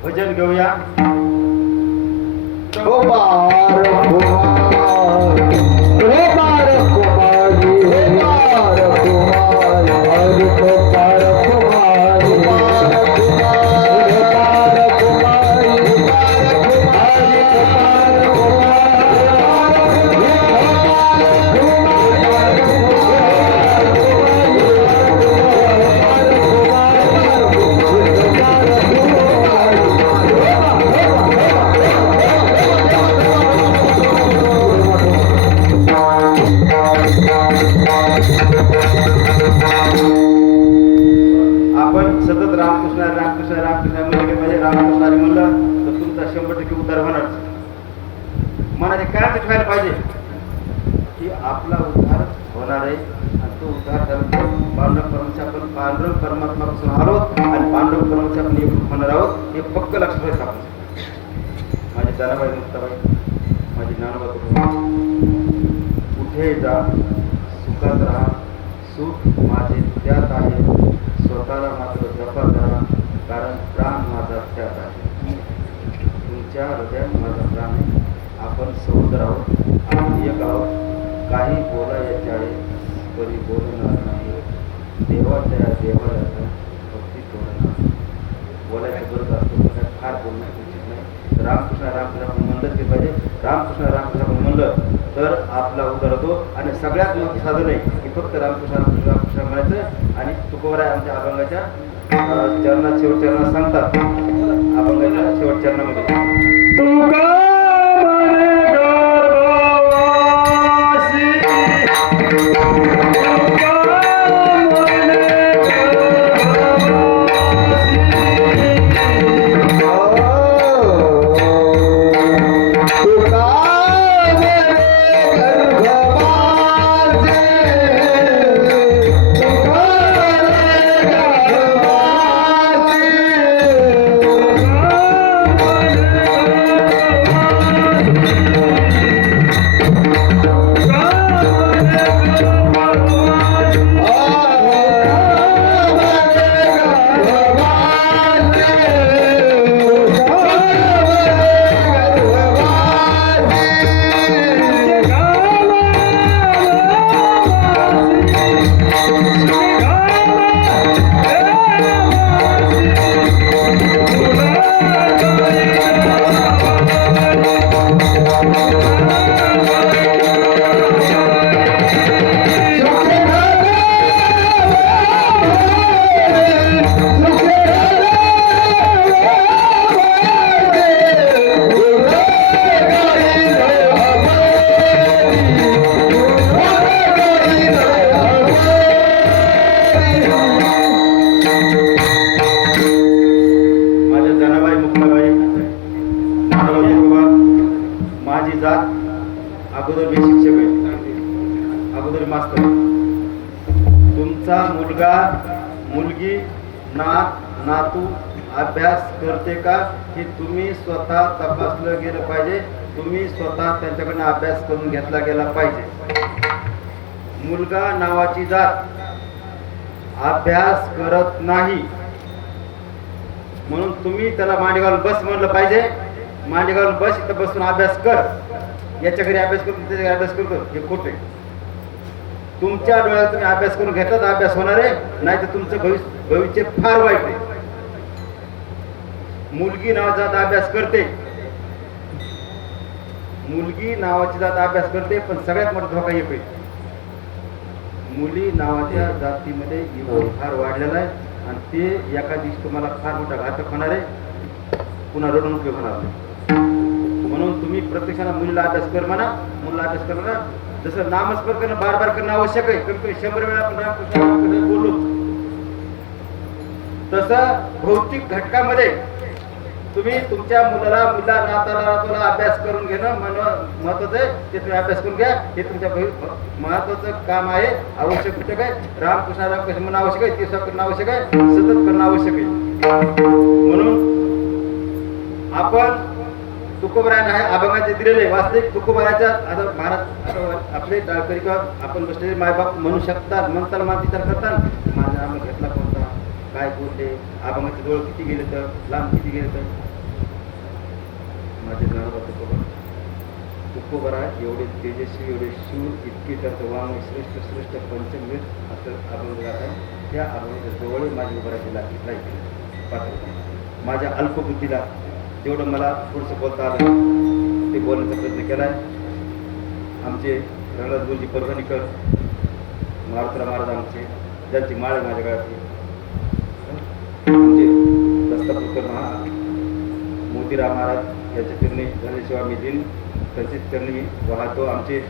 भजन घेऊया. कुमार कुमार कुमार कुमारी कुमार कुमार हरि कुमार कुमार कुमार कुमार कुमारी हरि कुमार आपण सतत रामकृष्ण रामकृष्ण रामकृष्ण म्हणजे म्हणजे रामकृष्ण हरी म्हणलं तर तुमचा 100% उद्धार होणार. मनाने काय ठेवायला पाहिजे की आपला उद्धार होणार आहे आणि तो उद्धार झाल्यानंतर पांडुरंग परमात्मापासून आलो आणि पांडुरंग परमात्मा आपण एकरूप होणार आहोत हे पक्क लक्षात ठेवायचं आपण. माझी दानाबाई मुक्ताबाई माझी ज्ञानोबा कुठे जा सुखात राहा सुख माझे त्यात आहे स्वतःला मात्र जपा करा कारण प्राण माझा त्यात आहे. तुमच्या हृदयात माझा प्राण आहे. आपण सहोदर आहोत आपण एक आहोत. काही बोलायचे आहे तरी बोलणार नाही. देवाच्या देवालयाचा भक्ती तोडणार. बोलायचं बरोबर असतं पण फार बोलणं उचित नाही. रामकृष्ण रामकृष्ण आपण म्हणलंच की पाहिजे. रामकृष्ण रामकृष्ण आपण म्हणलं तर आपला उद्धार होतो. आणि सगळ्यात मोठी साधन आहे की फक्त रामकृष्ण रामकृष्ण रामकृष्ण म्हणायचं. आणि तुकोबराय आमच्या अभंगाच्या चरणात शेवट चरणात सांगतात अभंगाच्या शेवट चरणामध्ये अगोदर मी शिक्षक आहे अगोदर मास्तर. तुमचा मुलगा मुलगी नात नातू अभ्यास करते का हे तुम्ही स्वतः तपासलं गेलं पाहिजे. तुम्ही स्वतः त्यांच्याकडनं अभ्यास करून घेतला गेला पाहिजे. मुलगा नावाची जात अभ्यास करत नाही म्हणून तुम्ही त्याला मांडी घालून बस म्हणलं पाहिजे. मांडी घालून बस इथं बसून अभ्यास कर. याच्या घरी अभ्यास करून त्याच्या घरी अभ्यास करतो हे खोटे. तुमच्या डोळ्यात तुम्ही अभ्यास करून घेतला तर अभ्यास होणार आहे नाही तर तुमचं भविष्य फार वाईट आहे. मुलगी नावाची जात अभ्यास करते. मुलगी नावाची जात अभ्यास करते पण सगळ्यात मोठा धोका एक आहे. मुली नावाच्या जातीमध्ये युवक फार वाढलेला आहे आणि ते एका दिवशी तुम्हाला फार मोठा घातक होणार आहे. पुन्हा रडून उपयोग होणार नाही. म्हणून तुम्ही प्रत्यक्षाला मुलीला अभ्यास कर म्हणा. मुलीला अभ्यास कर म्हणा. जसं नामस्मरण करणं बार बार करणं आवश्यक आहे. कमी कमी 100 वेळा आपण रामकृष्ण बोललो तसं भौतिक घटकामध्ये तुम्ही तुमच्या मुलाला नाताला अभ्यास करून घेणं महत्वाचं आहे. ते तुम्ही अभ्यास करून घ्या. हे तुमच्या महत्वाचं काम आहे. आवश्यक घटक आहे. रामकृष्ण रामकृष्ण म्हणणं आवश्यक आहे. ते करणं आवश्यक आहे. सतत करणं आवश्यक आहे. म्हणून आपण तुकोबरायनं आहे अभंगाचे दिलेले वास्तविक तुकोबरायच्या आता महाराज आता आपले टाळकरी किंवा आपण बसलेले मायबाप म्हणू शकतात म्हणताल मान विचार करतात माझा अभंग घेतला कोणता काय बोलले अभंगाचे डोळ किती गेले तर लांब किती गेले तर माझे नाव तुकोबराय एवढे तेजस्वी एवढे शूर इतके त्याचं वांग श्रेष्ठ श्रेष्ठ पंचमृत असं अभंग गात आहे त्या अभंगाच्या जवळ माझी उभारायची लागली पात्र माझ्या अल्पबुद्धीला जेवढं मला थोडंसं बोलता आलं ते बोलण्याचा प्रयत्न केला आहे आमचे रंगनाथ गुरुजी परभणीकर मारुतराव महाराज आमचे ज्यांची माळ आहे माझ्या काळातली आमचे दत्तापूरकर मोतीराम महाराज याच्या चरणी झाल्याशिवाय मी दिन त्यांचेच चरणी वाहतो आमचे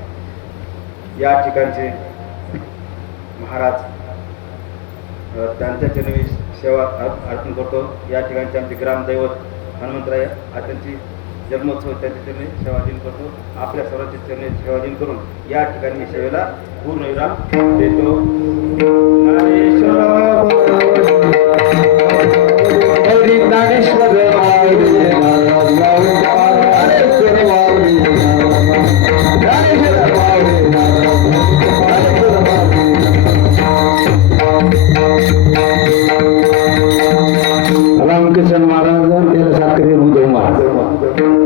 या ठिकाणचे महाराज त्यांच्या चरणी सेवा अर्पण करतो या ठिकाणचे आमचे ग्रामदैवत हनुमंतराय त्यांची जन्मोत्सव त्यांच्या चरणी सेवाधीन करतो आपल्या सर्वांच्या चरणी सेवाधीन करून या ठिकाणी सेवेला पूर्ण विराम देतो रामकृष्ण महाराज त्याला साखरे उदय महाराज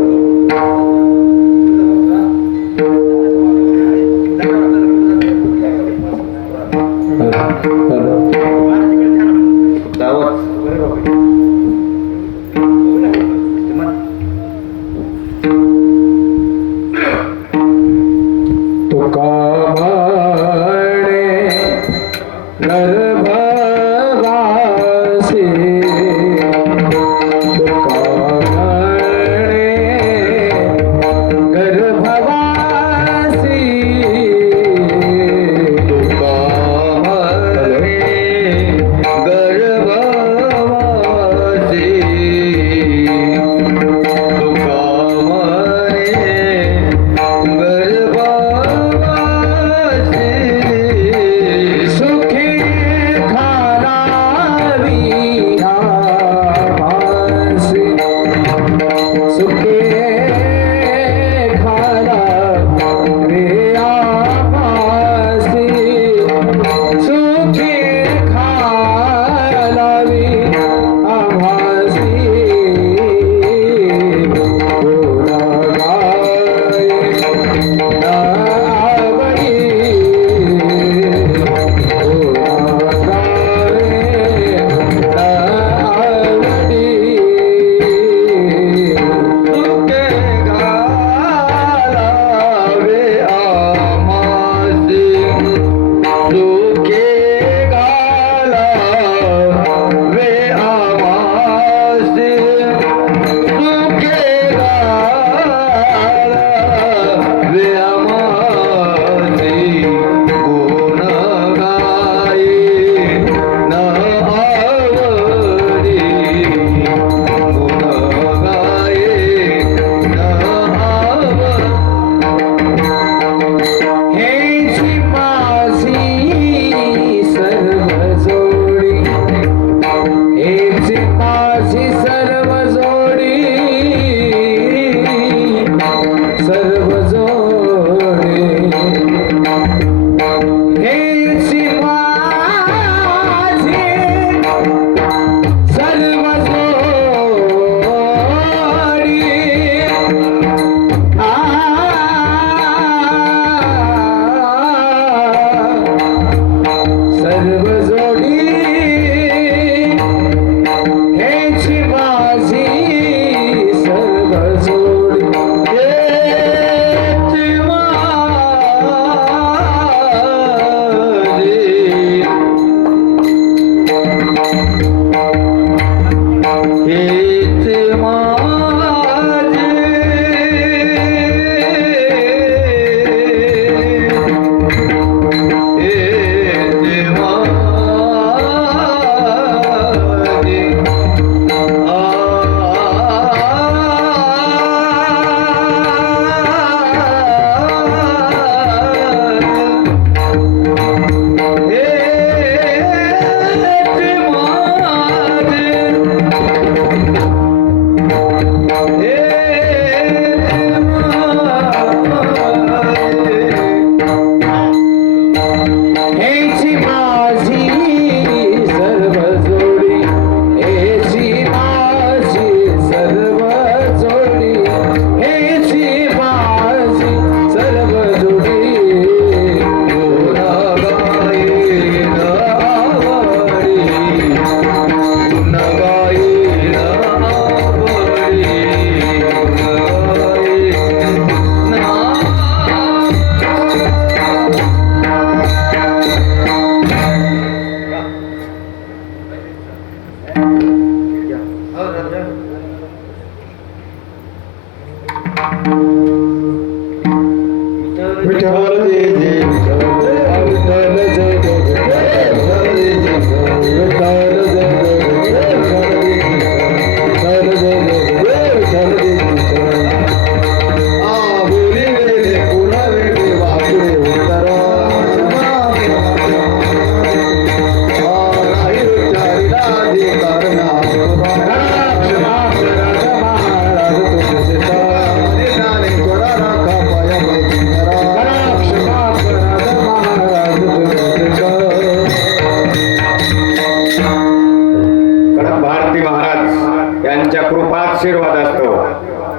कृपा आशीर्वाद असतो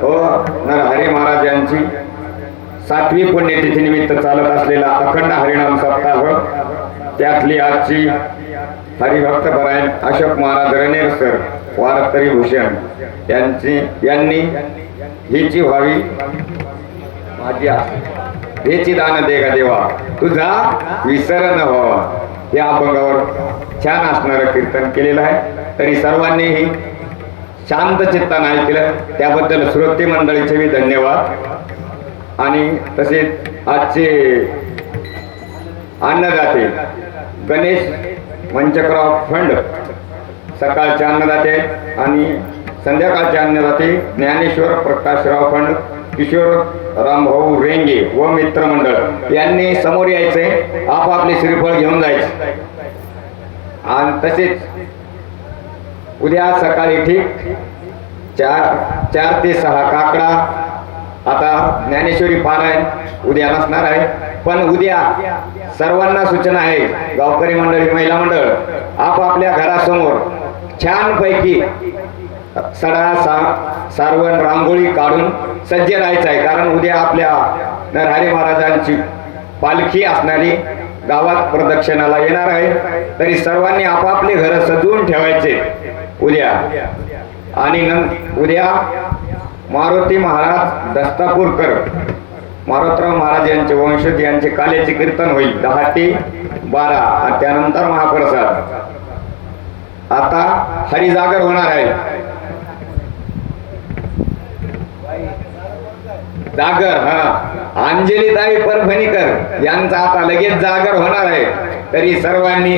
हो. नरहरी महाराज यांची 7वी पुण्यतिथी निमित्त चालत असलेला अखंड हरिनाम सप्ताह, त्यातली आजची हरिभक्त परायण अशोक महाराज रणेर सर वारकरी भूषण यांनी हिची व्हावी माझी हेची दान दे गा देवा तुझा विसर न व्हावा, या अभंगावर छान असणारं कीर्तन केलेलं आहे. तरी सर्वांनीही शांत चित्तानं ऐकलं त्याबद्दल श्रोते मंडळीचे मी धन्यवाद. आणि तसेच आजचे अन्नदाते गणेश मंचकराव फंड सकाळचे अन्नदाते आणि संध्याकाळचे अन्नदाते ज्ञानेश्वर प्रकाशराव फंड, किशोर रामभाऊ रेंगे व मित्रमंडळ यांनी समोर यायचे, आपापले श्रीफळ घेऊन जायचे. आणि तसेच उद्या सकाळी ठीक 4 ते 6 काकडा आता ज्ञानेश्वरी पारायण उद्या नसणार आहे. पण उद्या सर्वांना सूचना आहे, गावकरी मंडळी महिला मंडळ आपापल्या घरासमोर छानपैकी सडा सारवण रांगोळी काढून सज्ज राहायचं आहे. कारण उद्या आपल्या नरहरी महाराजांची पालखी असणारी गावात प्रदक्षिणाला येणार आहे. तरी सर्वांनी आपापले घर सजवून ठेवायचे उद्या. आणि उद्या मारुती महाराज दस्तापूरकर मारुतराव महाराज यांचे वंशज यांचे काल्याचे कीर्तन होईल 10 ते 12 आणि त्यानंतर महाप्रसाद. आता हरिजागर होणार आहे. जागर अंजलीताई परभणीकर यांचा आता लगेच जागर होणार आहे. तरी सर्वांनी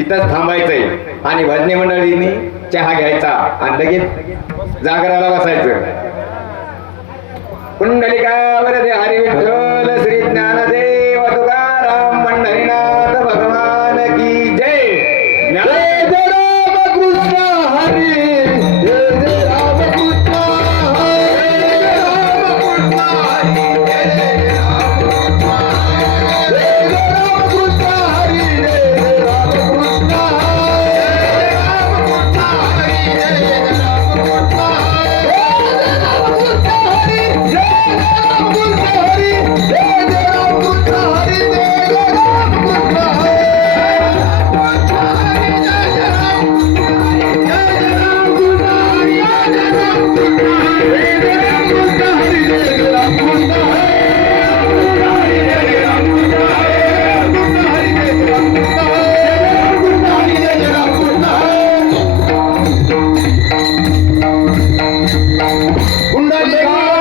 इथंच थांबायचंय आणि भजनी मंडळींनी चहा घ्यायचा आणि लगेच जागराला बसायचं. कुंडलिका वरदे हरी विठ्ठल श्री ज्ञानदेव तुकाराम पंढरीनाथ भगवान की जय. जय जय रामकृष्ण हरी, जय जय रामकृष्ण हरी, जय रामकृष्ण हरी, जय जय रामकृष्ण हरी, जय जय रामकृष्ण हरी, जय जय रामकृष्ण हरी, जय जय रामकृष्ण हरी, जय जय रामकृष्ण हरी, जय रामकृष्ण हरी, जय जय रामकृष्ण हरी, जय जय रामकृष्ण हरी. कुंडलिका